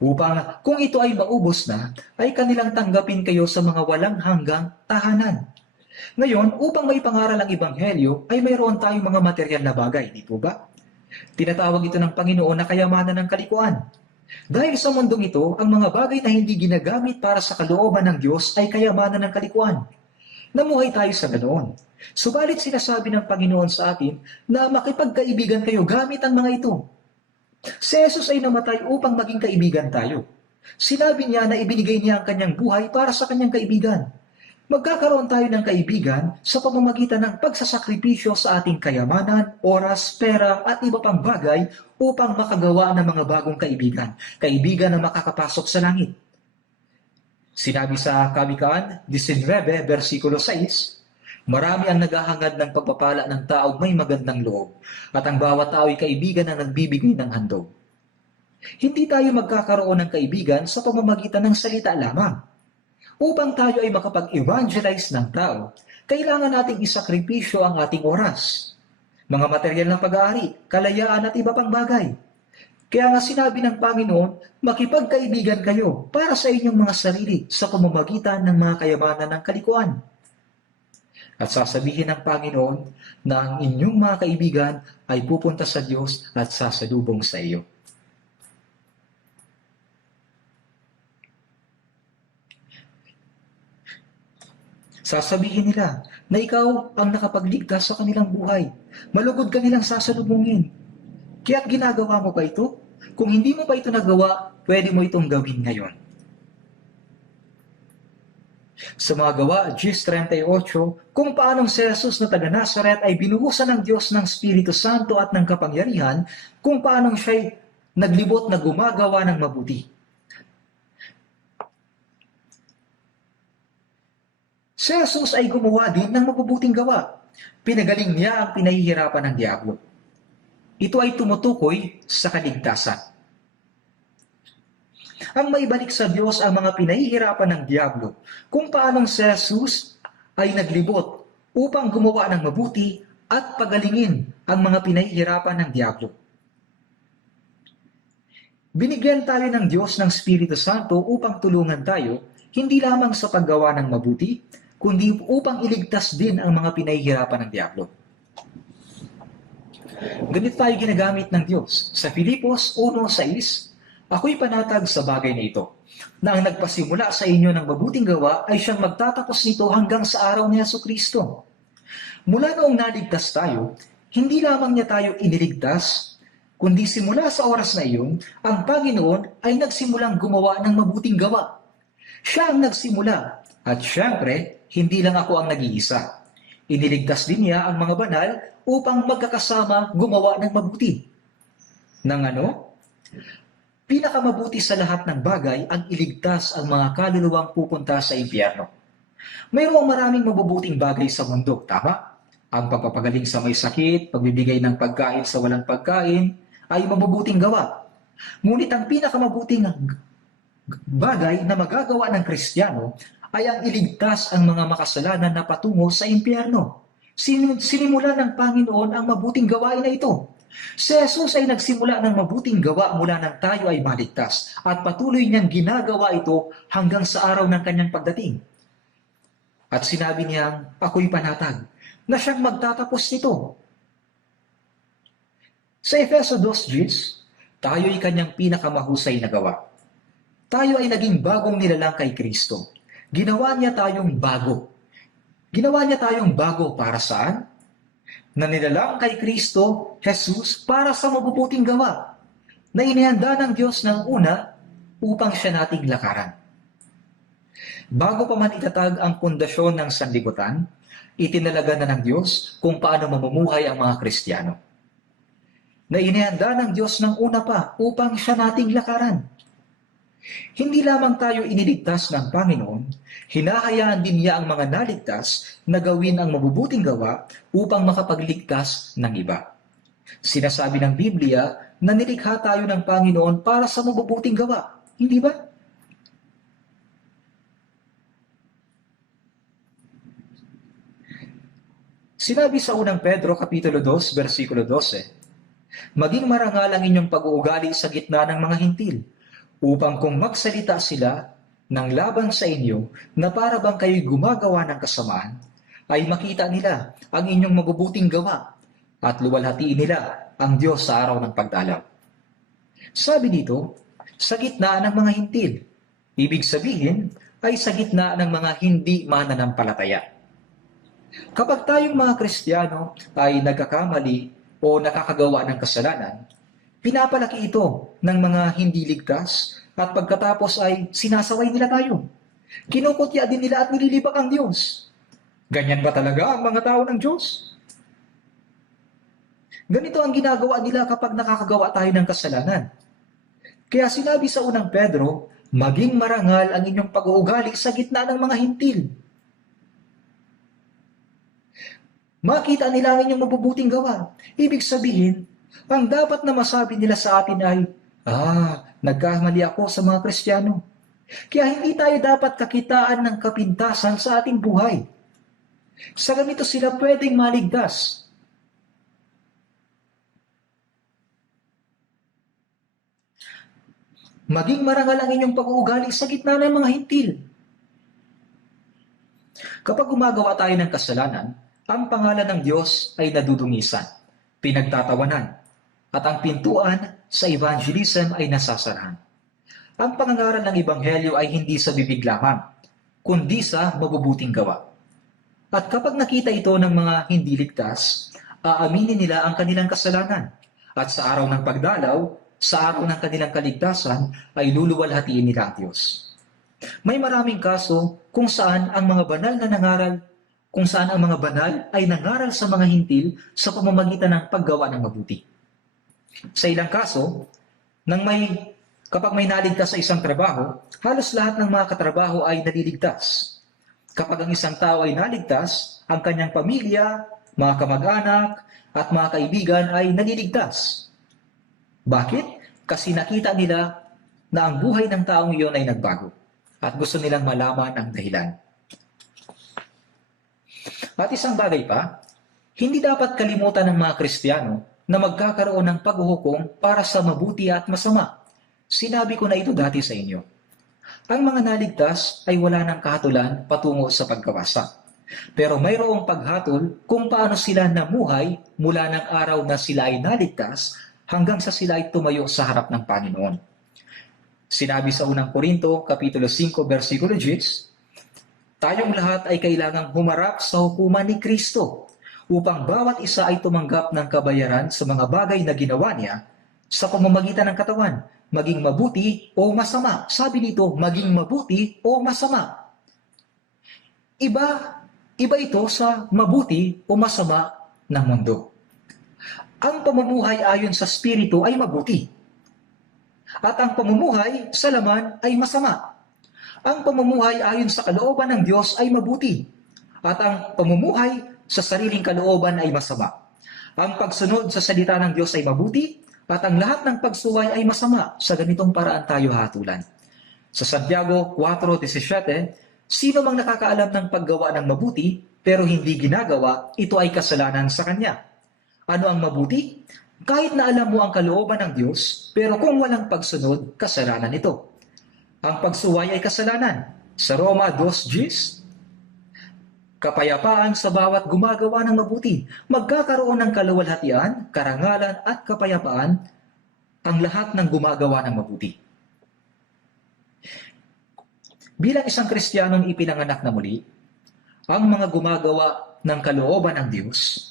Upang kung ito ay maubos na, ay kanilang tanggapin kayo sa mga walang hanggang tahanan. Ngayon, upang maipangaral ang Ebanghelyo, ay mayroon tayong mga material na bagay, di po ba? Tinatawag ito ng Panginoon na kayamanan ng kalikuan. Dahil sa mundong ito, ang mga bagay na hindi ginagamit para sa kalooban ng Diyos ay kayamanan ng kalikuan. Namuhay tayo sa ganoon. Subalit sinasabi ng Panginoon sa atin na makipagkaibigan kayo gamit ang mga ito. Si Jesus ay namatay upang maging kaibigan tayo. Sinabi niya na ibinigay niya ang kanyang buhay para sa kanyang kaibigan. Magkakaroon tayo ng kaibigan sa pamamagitan ng pagsasakripisyo sa ating kayamanan, oras, pera at iba pang bagay upang makagawa ng mga bagong kaibigan. Kaibigan na makakapasok sa langit. Sinabi sa Kawikaan 19, versikulo 6, marami ang naghahangad ng pagpapala ng taong may magandang loob, at ang bawat tao ay kaibigan na nagbibigay ng handog. Hindi tayo magkakaroon ng kaibigan sa pamamagitan ng salita lamang. Upang tayo ay makapag-evangelize ng tao, kailangan nating isakripisyo ang ating oras, mga material ng pag-aari, kalayaan at iba pang bagay. Kaya nga sinabi ng Panginoon, makipagkaibigan kayo para sa inyong mga sarili sa pamamagitan ng mga kayamanan ng kalikuan. At sasabihin ng Panginoon na ang inyong mga kaibigan ay pupunta sa Diyos at sasalubong sa iyo. Sasabihin nila na ikaw ang nakapagligtas sa kanilang buhay. Malugod ka nilang sasalubungin. Kaya't ginagawa mo pa ito? Kung hindi mo pa ito nagawa, pwede mo itong gawin ngayon. Sa mga gawa, 10:38, kung paanong si Jesus na taga Nazaret ay binuhusan ng Diyos ng Espiritu Santo at ng kapangyarihan, kung paanong siya'y naglibot na gumagawa ng mabuti. Si Jesus ay gumawa din ng mabubuting gawa. Pinagaling niya ang pinahihirapan ng diablo. Ito ay tumutukoy sa kaligtasan. Ang maibalik sa Diyos ang mga pinahihirapan ng diablo, kung paanong si Jesus ay naglibot upang gumawa ng mabuti at pagalingin ang mga pinahihirapan ng diablo. Binigyan tayo ng Diyos ng Espiritu Santo upang tulungan tayo, hindi lamang sa paggawa ng mabuti, kundi upang iligtas din ang mga pinahihirapan ng diablo. Ganito tayo ginagamit ng Diyos. Sa Filipos 1:6, ako'y panatag sa bagay na ito, na ang nagpasimula sa inyo ng mabuting gawa ay siyang magtatapos nito hanggang sa araw ni Jesucristo. Mula noong naligtas tayo, hindi lamang niya tayo iniligtas, kundi simula sa oras na iyon, ang Panginoon ay nagsimulang gumawa ng mabuting gawa. Siya ang nagsimula, at syempre, hindi lang ako ang nag-iisa. Iniligtas din niya ang mga banal upang magkakasama gumawa ng mabuti. Nang ano? Pinakamabuti sa lahat ng bagay ang iligtas ang mga kaluluwang pupunta sa impyerno. Mayroong maraming mabubuting bagay sa mundo, tama? Ang pagpapagaling sa may sakit, pagbibigay ng pagkain sa walang pagkain, ay mabubuting gawa. Ngunit ang pinakamabuting bagay na magagawa ng Kristiyano ay ang iligtas ang mga makasalanan na patungo sa impyerno. Sinimula ng Panginoon ang mabuting gawain na ito. Si Jesus ay nagsimula ng mabuting gawa mula nang tayo ay maligtas at patuloy niyang ginagawa ito hanggang sa araw ng kanyang pagdating. At sinabi niyang, ako'y panatag na siyang magtatapos nito. Sa Efeso 2:10, tayo'y kanyang pinakamahusay na gawa. Tayo ay naging bagong nilalang kay Kristo. Ginawa niya tayong bago. Ginawa niya tayong bago para saan? Na nilalang kay Kristo, Jesus, para sa mabubuting gawa na inihanda ng Diyos ng una upang siya nating lakaran. Bago pa man itatag ang pundasyon ng sanlibutan, itinalaga na ng Diyos kung paano mamumuhay ang mga Kristiyano. Na inihanda ng Diyos ng una pa upang siya nating lakaran. Hindi lamang tayo iniligtas ng Panginoon, hinahayaan din niya ang mga naligtas na gawin ang mabubuting gawa upang makapagligtas ng iba. Sinasabi ng Biblia na nilikha tayo ng Panginoon para sa mabubuting gawa. Hindi ba? Sinabi sa unang Pedro Kapitulo 2, versikulo 12, maging marangal ang inyong pag-uugali sa gitna ng mga hintil, upang kung magsalita sila ng laban sa inyo na para bang kayo'y gumagawa ng kasamaan, ay makita nila ang inyong mabubuting gawa at luwalhatiin nila ang Diyos sa araw ng pagdalaw. Sabi dito, sa gitna ng mga hintil. Ibig sabihin ay sa gitna ng mga hindi mananampalataya. Kapag tayong mga Kristiyano ay nagkakamali o nakakagawa ng kasalanan, pinapalaki ito ng mga hindi ligtas at pagkatapos ay sinasaway nila tayo. Kinukutya din nila at nililibak ang Diyos. Ganyan ba talaga ang mga tao ng Diyos? Ganito ang ginagawa nila kapag nakakagawa tayo ng kasalanan. Kaya sinabi sa unang Pedro, maging marangal ang inyong pag-uugali sa gitna ng mga hintil. Makita nila ang inyong mabubuting gawa. Ibig sabihin, ang dapat na masabi nila sa atin ay, nagkamali ako sa mga Kristiyano. Kaya hindi tayo dapat kakitaan ng kapintasan sa ating buhay. Sa ganito sila pwedeng maligtas. Maging marangal ang inyong pag-uugali sa gitna ng mga hintil. Kapag gumagawa tayo ng kasalanan, ang pangalan ng Diyos ay nadudungisan, pinagtatawanan, at ang pintuan sa evangelism ay nasasarahan. Ang pangangaral ng Ebanghelyo ay hindi sa bibig lamang, kundi sa mabubuting gawa. At kapag nakita ito ng mga hindi ligtas, aaminin nila ang kanilang kasalanan. At sa araw ng pagdalaw, sa araw ng kanilang kaligtasan, ay luluwalhatiin nila ang Diyos. May maraming kaso kung saan ang mga banal ay nangaral sa mga hintil sa pamamagitan ng paggawa ng mabuti. Sa ilang kaso, kapag may naligtas sa isang trabaho, halos lahat ng mga katrabaho ay naliligtas. Kapag ang isang tao ay naligtas, ang kanyang pamilya, mga kamag-anak, at mga kaibigan ay naliligtas. Bakit? Kasi nakita nila na ang buhay ng taong iyon ay nagbago at gusto nilang malaman ang dahilan. At isang bagay pa, hindi dapat kalimutan ng mga Kristiyano na magkakaroon ng paghuhukom para sa mabuti at masama. Sinabi ko na ito dati sa inyo. Ang mga naligtas ay wala ng kahatulan patungo sa pagkawasa. Pero mayroong paghatol kung paano sila namuhay mula ng araw na sila ay naligtas hanggang sa sila ay tumayo sa harap ng Panginoon. Sinabi sa unang Korinto, Kapitulo 5, versikulo 10, tayong lahat ay kailangang humarap sa hukuman ni Kristo upang bawat isa ay tumanggap ng kabayaran sa mga bagay na ginawa niya sa pamamagitan ng katawan, maging mabuti o masama. Sabi nito, maging mabuti o masama. Iba ito sa mabuti o masama ng mundo. Ang pamumuhay ayon sa Espiritu ay mabuti. At ang pamumuhay sa laman ay masama. Ang pamumuhay ayon sa kalooban ng Diyos ay mabuti. At ang pamumuhay sa sariling kalooban ay masama. Ang pagsunod sa salita ng Diyos ay mabuti, at ang lahat ng pagsuway ay masama. Sa ganitong paraan tayo hatulan. Sa Santiago 4:17, sino mang nakakaalam ng paggawa ng mabuti pero hindi ginagawa, ito ay kasalanan sa kanya. Ano ang mabuti? Kahit na alam mo ang kalooban ng Diyos, pero kung walang pagsunod, kasalanan ito. Ang pagsuway ay kasalanan. Sa Roma 2:10, kapayapaan sa bawat gumagawa ng mabuti. Magkakaroon ng kaluwalhatian, karangalan at kapayapaan ang lahat ng gumagawa ng mabuti. Bilang isang Kristiyanong ipinanganak na muli, ang mga gumagawa ng kalooban ng Diyos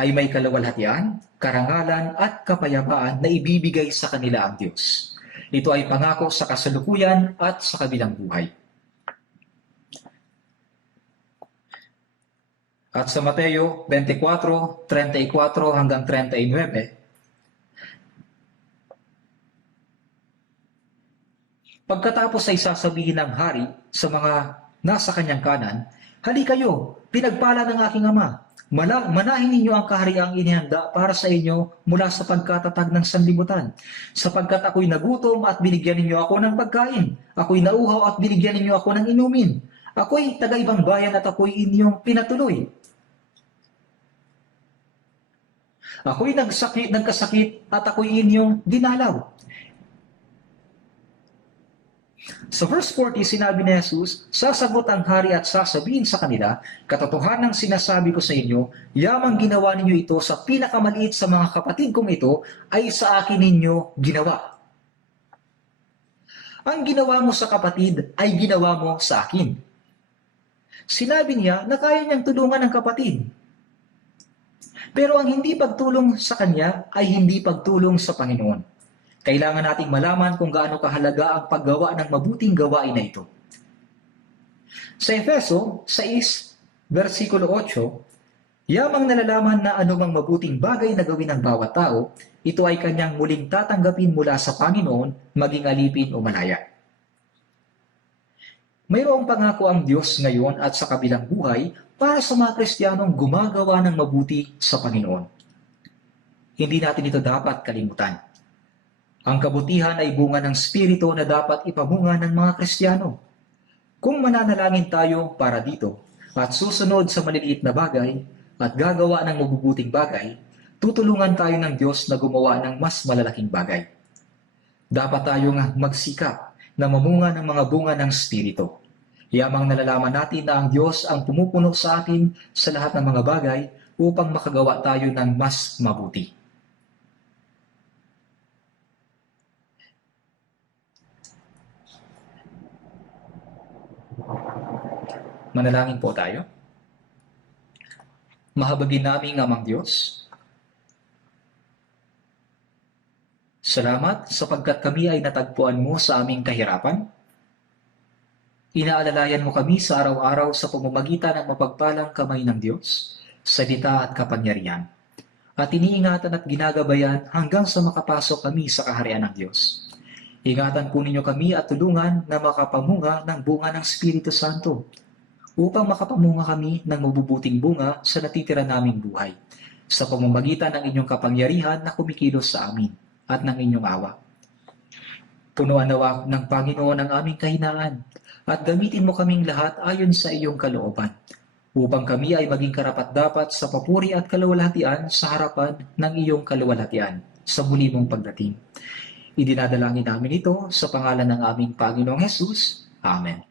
ay may kaluwalhatian, karangalan at kapayapaan na ibibigay sa kanila ang Diyos. Ito ay pangako sa kasalukuyan at sa kabilang buhay. At sa Mateo 24:34 hanggang 39, pagkatapos ay sasabihin ng hari sa mga nasa kanyang kanan, "Hali kayo, pinagpala ng aking ama. Manahin ninyo ang kahariang inihanda para sa inyo mula sa pagkatatag ng sanlibutan. Sapagkat ako'y nagutom at binigyan ninyo ako ng pagkain. Ako'y nauhaw at binigyan ninyo ako ng inumin. Ako'y taga-ibang bayan at ako'y inyong pinatuloy. Ako'y nagkasakit at ako'y inyong dinalaw." Sa verse 40, sinabi ni Jesus, sasagot ang hari at sasabihin sa kanila, "Katotohanang sinasabi ko sa inyo, yamang ginawa ninyo ito sa pinakamaliit sa mga kapatid kong ito, ay sa akin ninyo ginawa." Ang ginawa mo sa kapatid ay ginawa mo sa akin. Sinabi niya na kaya niyang tulungan ang kapatid. Pero ang hindi pagtulong sa kanya ay hindi pagtulong sa Panginoon. Kailangan nating malaman kung gaano kahalaga ang paggawa ng mabuting gawain na ito. Sa Efeso 6, versikulo 8, yamang nalalaman na anumang mabuting bagay na gawin ng bawat tao, ito ay kanyang muling tatanggapin mula sa Panginoon, maging alipin o malaya. Mayroong pangako ang Diyos ngayon at sa kabilang buhay para sa mga Kristiyanong gumagawa ng mabuti sa Panginoon. Hindi natin ito dapat kalimutan. Ang kabutihan ay bunga ng Espiritu na dapat ipamunga ng mga Kristiyano. Kung mananalangin tayo para dito at susunod sa maliliit na bagay at gagawa ng mabubuting bagay, tutulungan tayo ng Diyos na gumawa ng mas malalaking bagay. Dapat tayong magsikap na mamunga ng mga bunga ng Espiritu. Yamang nalalaman natin na ang Diyos ang pumupuno sa atin sa lahat ng mga bagay upang makagawa tayo ng mas mabuti. Manalangin po tayo. Mahabagin naming Amang Diyos, salamat sapagkat kami ay natagpuan mo sa aming kahirapan. Inaalalayan mo kami sa araw-araw sa pamamagitan ng mapagpalang kamay ng Diyos, salita at kapangyarihan. At iniingatan at ginagabayan hanggang sa makapasok kami sa kaharian ng Diyos. Ingatan po ninyo kami at tulungan na makapamunga ng bunga ng Espiritu Santo upang makapamunga kami ng mabubuting bunga sa natitira naming buhay sa pamamagitan ng inyong kapangyarihan na kumikilos sa amin at ng inyong awa. Punuan nawa ng Panginoon ang aming kahinaan at gamitin mo kaming lahat ayon sa iyong kalooban upang kami ay maging karapat-dapat sa papuri at kaluwalhatian sa harapan ng iyong kaluwalhatian sa muli mong pagdating. Idinadalangin namin ito sa pangalan ng aming Panginoong Hesus. Amen.